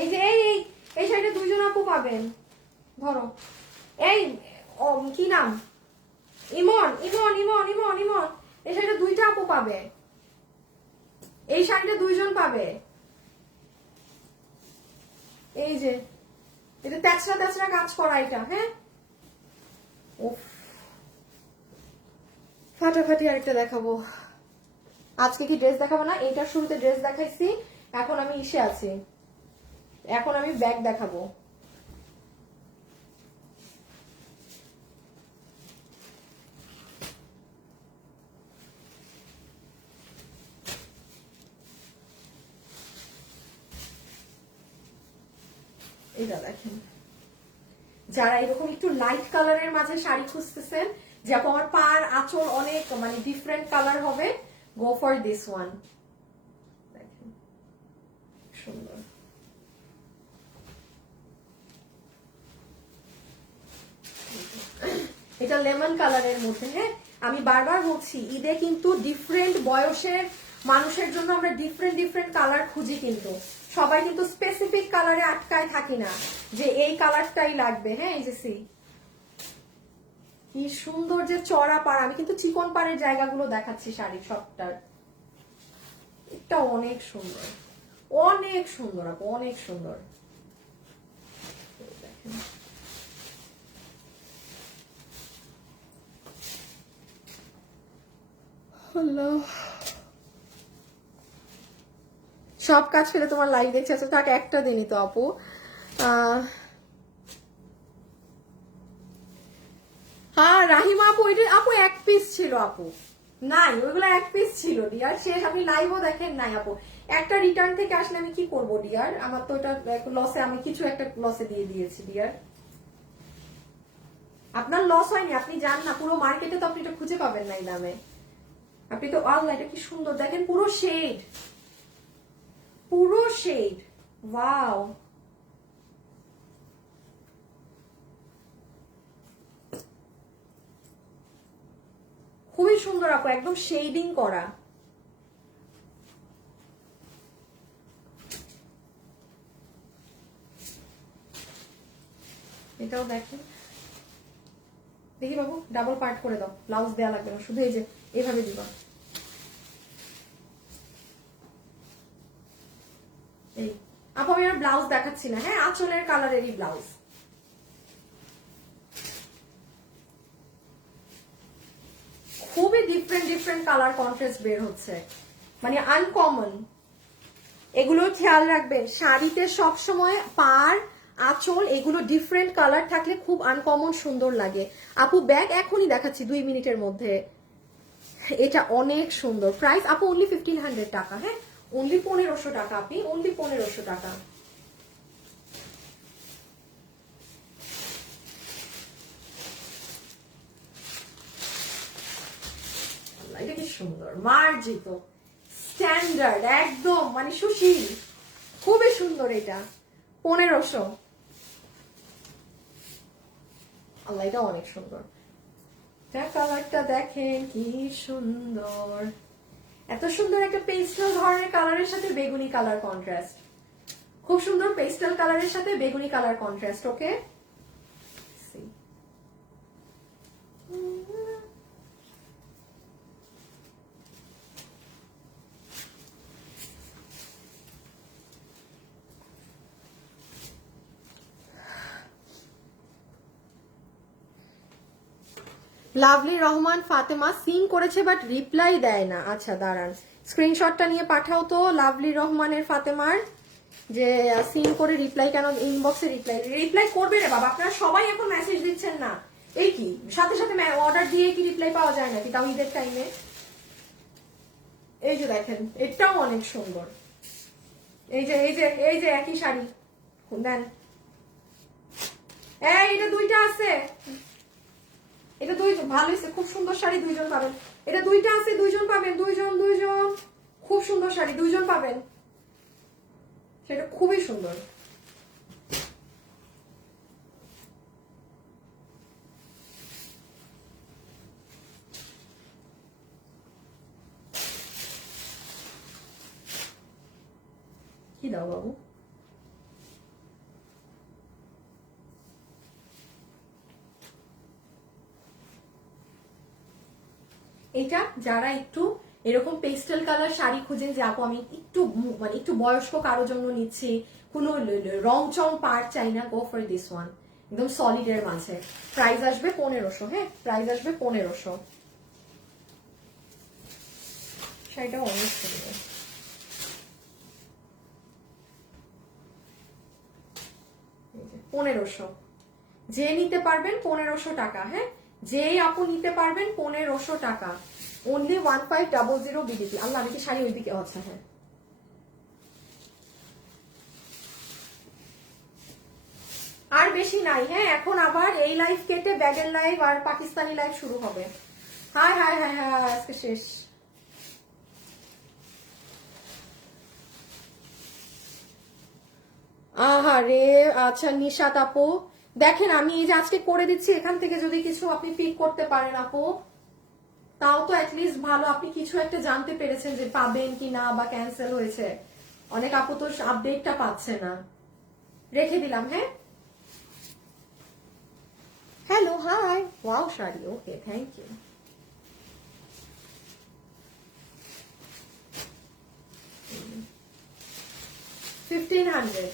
এই যে এই শাড়িটা দুইজন আপু পাবেন, ধরো এই কি নাম, ইমন ইমন ইমন ইমন ইমন, এই শাড়িটা দুইটা আপু পাবে, এই শাড়িটা দুইজন পাবে। এই যে এটা তেচরা তেচরা কাজ করা এটা, হ্যাঁ উফ ফাটাফাটি। আরেকটা দেখাবো, আজকে কি ড্রেস দেখাবো না, এইটার শুরুতে ড্রেস দেখাইছি, এখন আমি ইসে আছি, এখন আমি ব্যাগ দেখাবো। এটা দেখেন, যারা এরকম একটু লাইট কালারের মাঝে শাড়ি খুঁজতেছেন, যে আপু আমার পার আঁচল অনেক মানে ডিফারেন্ট কালার হবে, গো ফর দিস ওয়ান। দেখেন সুন্দর, এটা লেমন কালারের মধ্যে, হ্যাঁ আমি বারবার বলছি ঈদে কিন্তু ডিফারেন্ট বয়সের মানুষের জন্য আমরা ডিফারেন্ট ডিফারেন্ট কালার খুঁজি, কিন্তু সবাই কিন্তু স্পেসিফিক কালারে আটকায় থাকি না যে এই কালারটাই লাগবে। হ্যাঁ এই যে সি কি সুন্দর যে চড়া পাড়, আমি কিন্তু চিকন পাড়ের জায়গাগুলো দেখাচ্ছি শাড়ি সবটার। এটা অনেক সুন্দর, অনেক সুন্দর আপু, অনেক সুন্দর। দেখেন হ্যালো, সব কাজ ফেলে তোমার লাইভ দেখছে, আচ্ছা তাকে একটা দিনই তো আপু। হ্যাঁ রাহিমা আপু, এটা আপু এক পিস ছিল আপু, নাই ওইগুলো এক পিস ছিল ডিয়ার, শেষ। আপনি লাইভও দেখেন নাই আপু। একটা রিটার্ন থেকে আসলে আমি কি করবো ডিয়ার, আমার তো এটা লসে, আমি কিছু একটা লসে দিয়ে দিয়েছি ডিয়ার। আপনার লস হয়নি, আপনি জান না, পুরো মার্কেটে তো আপনি এটা খুঁজে পাবেন না এই দামে। আপনি তো আল্লাহ, এটা কি সুন্দর দেখেন, পুরো শেড, পুরো শেড, ওয়াও। খুবই সুন্দর আপু, একদম শেডিং করা। এটাও দেখেন, দেখি বাবু ডাবল পার্ট করে দাও, ব্লাউজ দেওয়া লাগবে না, শুধু এই যে এভাবে দিবা। এই আপু আমি আর ব্লাউজ দেখাচ্ছি না, হ্যাঁ আঁচলের কালারেরই ব্লাউজ। খুবই ডিফারেন্ট ডিফারেন্ট কালার কন্ট্রাস্ট বের হচ্ছে, মানে আনকমন। এগুলো খেয়াল রাখবেন, শাড়িতে সব সময় পার আঁচল এগুলো ডিফারেন্ট কালার থাকলে খুব আনকমন সুন্দর লাগে। আপু ব্যাগ এখনই দেখাচ্ছি 2 মিনিটের মধ্যে। এটা অনেক সুন্দর, প্রাইস আপু অনলি 1500 টাকা, হ্যাঁ অনলি 1500 টাকা, আপনি অনলি 1500 টাকা। এটা কি সুন্দর, মার্জিত, স্ট্যান্ডার্ড একদম, মানে সুশীল, খুবই সুন্দর। এটা 1500। আল্লাহ এটা অনেক সুন্দর, কালারটা দেখেন কি সুন্দর, এত সুন্দর একটা পেস্টেল ধরনের কালারের সাথে বেগুনি কালার কন্ট্রাস্ট, খুব সুন্দর পেস্টেল কালারের সাথে বেগুনি কালার কন্ট্রাস্ট। ওকে লাভলি রহমান ফাতেমা সিন করেছে বাট রিপ্লাই দেয় না। আচ্ছা দাঁড়ান, স্ক্রিনশটটা নিয়ে পাঠাও তো লাভলি রহমানের ফাতেমার, যে সিন করে রিপ্লাই কেন, ইনবক্সে রিপ্লাই করবে রে বাবা, আপনারা সবাই এখন মেসেজ দিচ্ছেন না, এই কি সাথে সাথে অর্ডার দিয়ে কি রিপ্লাই পাওয়া যায় নাকি, তাও ঈদের টাইমে। এই যে দেখেন এটাও অনেক সুন্দর, এই যে এই যে এই যে একই শাড়ি দেন, এটা দুইটা আছে, এটা ভালো হয়েছে, খুব সুন্দর শাড়ি, 2জন পাবেন। এটা দুইটা আছে, 2জন পাবেন, 2জন, খুব সুন্দর শাড়ি, 2জন পাবেন, সেটা খুবই সুন্দর। কি দাও বাবু, এটা যারা একটু এরকম পেস্টেল কালার শাড়ি খুঁজেন, যে আপু আমি একটু মানে একটু বয়স্ক কারোর জন্য নিচ্ছি, কোনো রং চং পার্ট চাই না, গো ফর দিস ওয়ান, একদম সলিড এর মাঝে। প্রাইস আসবে 1500, হ্যাঁ প্রাইস আসবে 1500। শাড়িটা অনেক সুন্দর, 1500, যে নিতে পারবেন 1500 টাকা, হ্যাঁ যেই আপু নিতে পারবেন 1500 টাকা, অনলি 1500 বিডিপি। আল্লাহ আমি কি শাড়ি ওইদিকে, আচ্ছা হ্যাঁ আর বেশি নাই, হ্যাঁ এখন আবার এই লাইভ কেটে ব্যাগের লাইভ আর পাকিস্তানি লাইভ শুরু হবে। হাই হাই হাই হাই, আজকে শেষ। আহারে আচ্ছা নিশাত আপু দেখেন, আমি এই যে আজকে করে দিচ্ছি, এখান থেকে যদি কিছু আপনি পিক করতে পারেন আপু, তাও তো অ্যাটলিস্ট ভালো, আপনি কিছু একটা জানতে পেরেছেন যে পাবেন কি না বা ক্যান্সেল হয়েছে। অনেক আপু তো আপডেটটা পাচ্ছে না। রেখে দিলাম, হ্যাঁ hello hi, wow sari, okay thank you. 1500।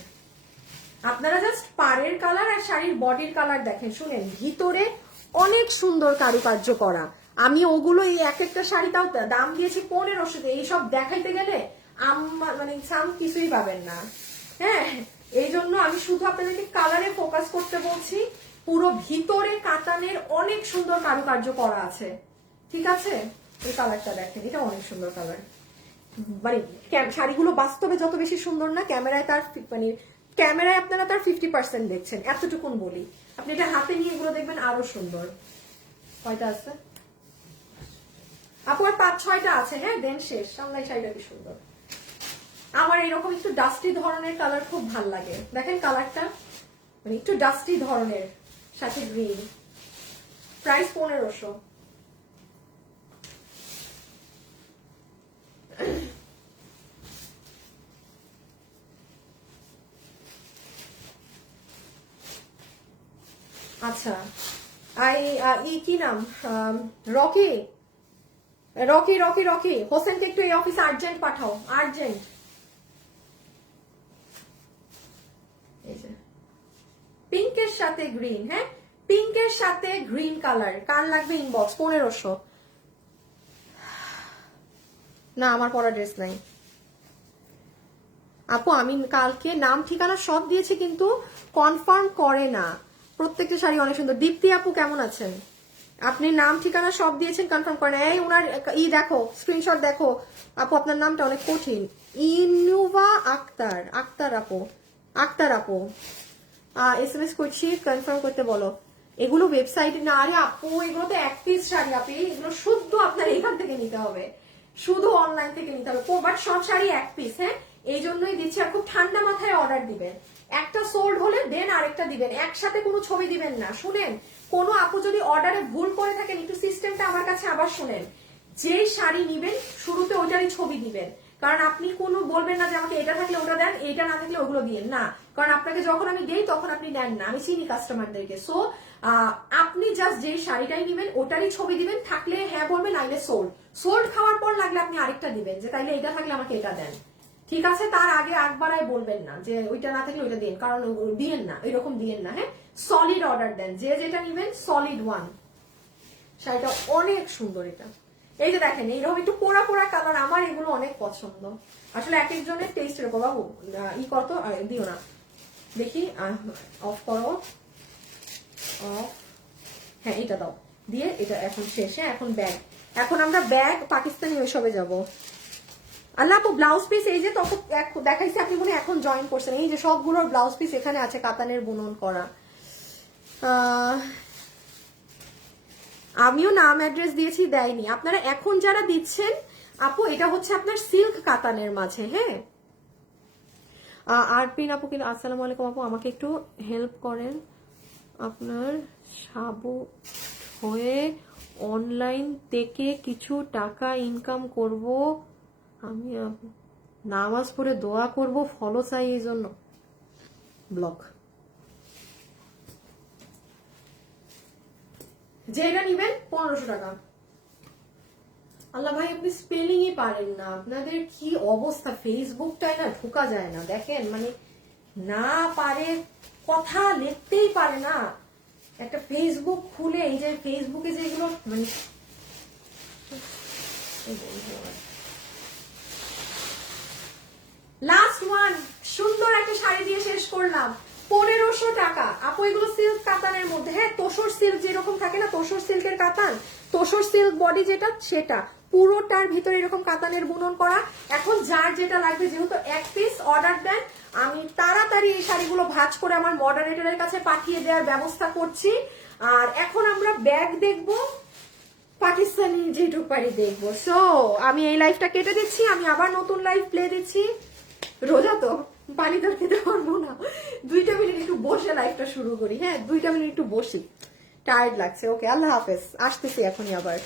আপনারা জাস্ট পাড়ের কালার আর শাড়ির বডির কালার দেখেন, শুনেন ভিতরে অনেক সুন্দর কারুকার্য করা। আমি ওগুলো এই এক একটা শাড়ি তাও দাম দিয়েছি 1500, এইসব দেখাইতে গেলে মানে সাম কিছুই পাবেন না। হ্যাঁ, এই জন্য আমি শুধু আপনাদেরকে কালারে ফোকাস করতে বলছি। পুরো ভিতরে কাতানের অনেক সুন্দর কারুকার্য করা আছে, ঠিক আছে? এই কালারটা দেখেন, এটা অনেক সুন্দর কালার। মানে শাড়িগুলো বাস্তবে যত বেশি সুন্দর না, ক্যামেরায় তার মানে ক্যামেরায় আপনারা তার 50% দেখছেন, এতটুকুন বলি। আপনি এটা হাতে নিয়ে এগুলো দেখবেন আরো সুন্দর। কয়টা আছে আপু? আর 5-6টা আছে। হ্যাঁ, দেন শেষ। সামলাই শাড়িটা কি সুন্দর। আমার এরকম একটু ডাস্টি ধরনের কালার খুব ভাল লাগে। দেখেন কালারটা, মানে একটু ডাস্টি ধরনের, সাথে গ্রিন। প্রাইস 1500। আচ্ছা, কি নাম? রকি রকি রকি রকি হোসেনকে একটু এই অফিসে আর্জেন্ট পাঠাও, আর্জেন্ট। এই যে পিঙ্কের সাথে গ্রিন। হ্যাঁ, পিঙ্কের সাথে গ্রিন কালার। কার লাগবে ইনবক্স। 1500। না, আমার পরা ড্রেস নাই আপু। আমি কালকে নাম ঠিকানা সব দিয়েছি, কিন্তু কনফার্ম করে না। প্রত্যেকটা শাড়ি অনেক সুন্দর। দীপ্তি আপু কেমন আছেন? আপনি নাম ঠিকানা সব দিয়েছেন, কনফার্ম করেন। এই ওনার দেখো, স্ক্রিনশট দেখো আপু। আপনার নামটা অনেক কঠিন। ইনুভা আক্তার। আক্তার আপু, আক্তার আপু SMS করছি, কনফার্ম করতে বলো। এগুলো ওয়েবসাইটে না। আরে আপু, এগুলো তো এক পিস শাড়ি আপনি, এগুলো শুদ্ধ আপনার এখান থেকে নিতে হবে, শুধু অনলাইন থেকে নিতে হবে। বাট সব শাড়ি এক পিস। হ্যাঁ, এই জন্যই দিচ্ছি। আর খুব ঠান্ডা মাথায় অর্ডার দিবেন। একটা সোল্ড হলে দেন আরেকটা দিবেন, একসাথে কোনো ছবি দিবেন না। শুনেন, কোনো আপু যদি অর্ডারে ভুল করে থাকেন, একটু সিস্টেমটা আমার কাছে আবার শুনেন। যেই শাড়ি নিবেন শুরুতে ওইটারই ছবি দিবেন। কারণ আপনি কোনো বলবেন না যে আমাকে এটা থাকলে ওটা দেন, এটা না থাকলে ওগুলো দিয়েন না। কারণ আপনাকে যখন আমি দেই তখন আপনি নেন না, আমি চিনি কাস্টমারদেরকে। সো আপনি জাস্ট যে শাড়িটাই নিবেন ওটারই ছবি দিবেন, থাকলে হ্যাঁ বলবেন, নাইলে সোল্ড। সোল্ড খাওয়ার পর লাগলে আপনি আরেকটা দিবেন, যে তাইলে এটা থাকলে আমাকে এটা দেন, ঠিক আছে? তার আগে একবারাই বলবেন না যে ওইটা না থাকলে ওইটা দিন, কারণ দিয়েন না, এরকম দিয়েন না। হ্যাঁ, সলিড অর্ডার দেন, যে যেটা নিবেন সলিড ওয়ান। শাড়িটা অনেক সুন্দর। এটা এই যে দেখেন, এইরকম একটু পোড়া পোড়া কালার, আমার এগুলো অনেক পছন্দ। আসলে এক একজনের টেস্ট এরকম। বাবু কত দিও না, দেখি অফ করো, অফ। হ্যাঁ, এটা দাও, দিয়ে এটা এখন শেষে। এখন ব্যাগ, এখন আমরা ব্যাগ পাকিস্তানি ওইসবে যাবো। আল্লাহ আপু, ব্লাউজ পিস এই যে তখন দেখাইছি, আপনি মনে এখন জয়েন করছেন। এই যে সবগুলোর ব্লাউজ পিস এখানে আছে, কাতানের বুনন করা। আমিও নাম অ্যাড্রেস দিয়েছি, দেয়নি। আপনারা এখন যারা দিচ্ছেন আপু, এটা হচ্ছে আপনার সিল্ক কাতানের মাঝে। হ্যাঁ, আরপিন আপু কিন্তু, আসসালামু আলাইকুম আপু, আমাকে একটু হেল্প করেন। আপনার সাবু হয়ে অনলাইন থেকে কিছু টাকা ইনকাম করব আমি। নামাজ পড়ে দোয়া করব, ফলো চাই এই জন্য। ব্লক। যেটা নিবেন 1500 টাকা। আল্লাহ ভাই, আপনি স্পেলিংই পারেন না, আপনাদের কি অবস্থা? ফেসবুকটায় না ঢোকা যায় না, দেখেন, মানে না পারে, কথা লিখতেই পারে না। একটা ফেসবুক খুলে, এই যে ফেসবুকে যেগুলো মানে লাস্ট ওয়ান, সুন্দর একটা শাড়ি দিয়ে শেষ করলাম। 1500 টাকা আপু। এগুলো সিল্ক কাতানের মধ্যে। হ্যাঁ, তোসর সিল্ক যেরকম থাকে না, তোসর সিল্কের কাতান, তোসর সিল্ক বডি যেটা, সেটা পুরোটার ভিতরে এরকম কাতানের বুনন করা। এখন যার যেটা লাগবে, যেহেতু এক পিস অর্ডার দেন, আমি তাড়াতাড়ি এই শাড়িগুলো ভাঁজ করে আমার মডারেটরের কাছে পাঠিয়ে দেওয়ার ব্যবস্থা করছি। আর এখন আমরা ব্যাগ দেখবো, পাকিস্তানি যেটুক পারি দেখবো। সো আমি এই লাইফটা কেটে দিচ্ছি, আমি আবার নতুন লাইফ প্লে দিচ্ছি। রোজা তো পানি তো খেতে পারবো না, 2টা মিনিট একটু বসে লাইফটা শুরু করি। হ্যাঁ, 2টা মিনিট একটু বসি, টায়ার্ড লাগছে। ওকে, আল্লাহ হাফেজ, আসতেছি এখনই আবার।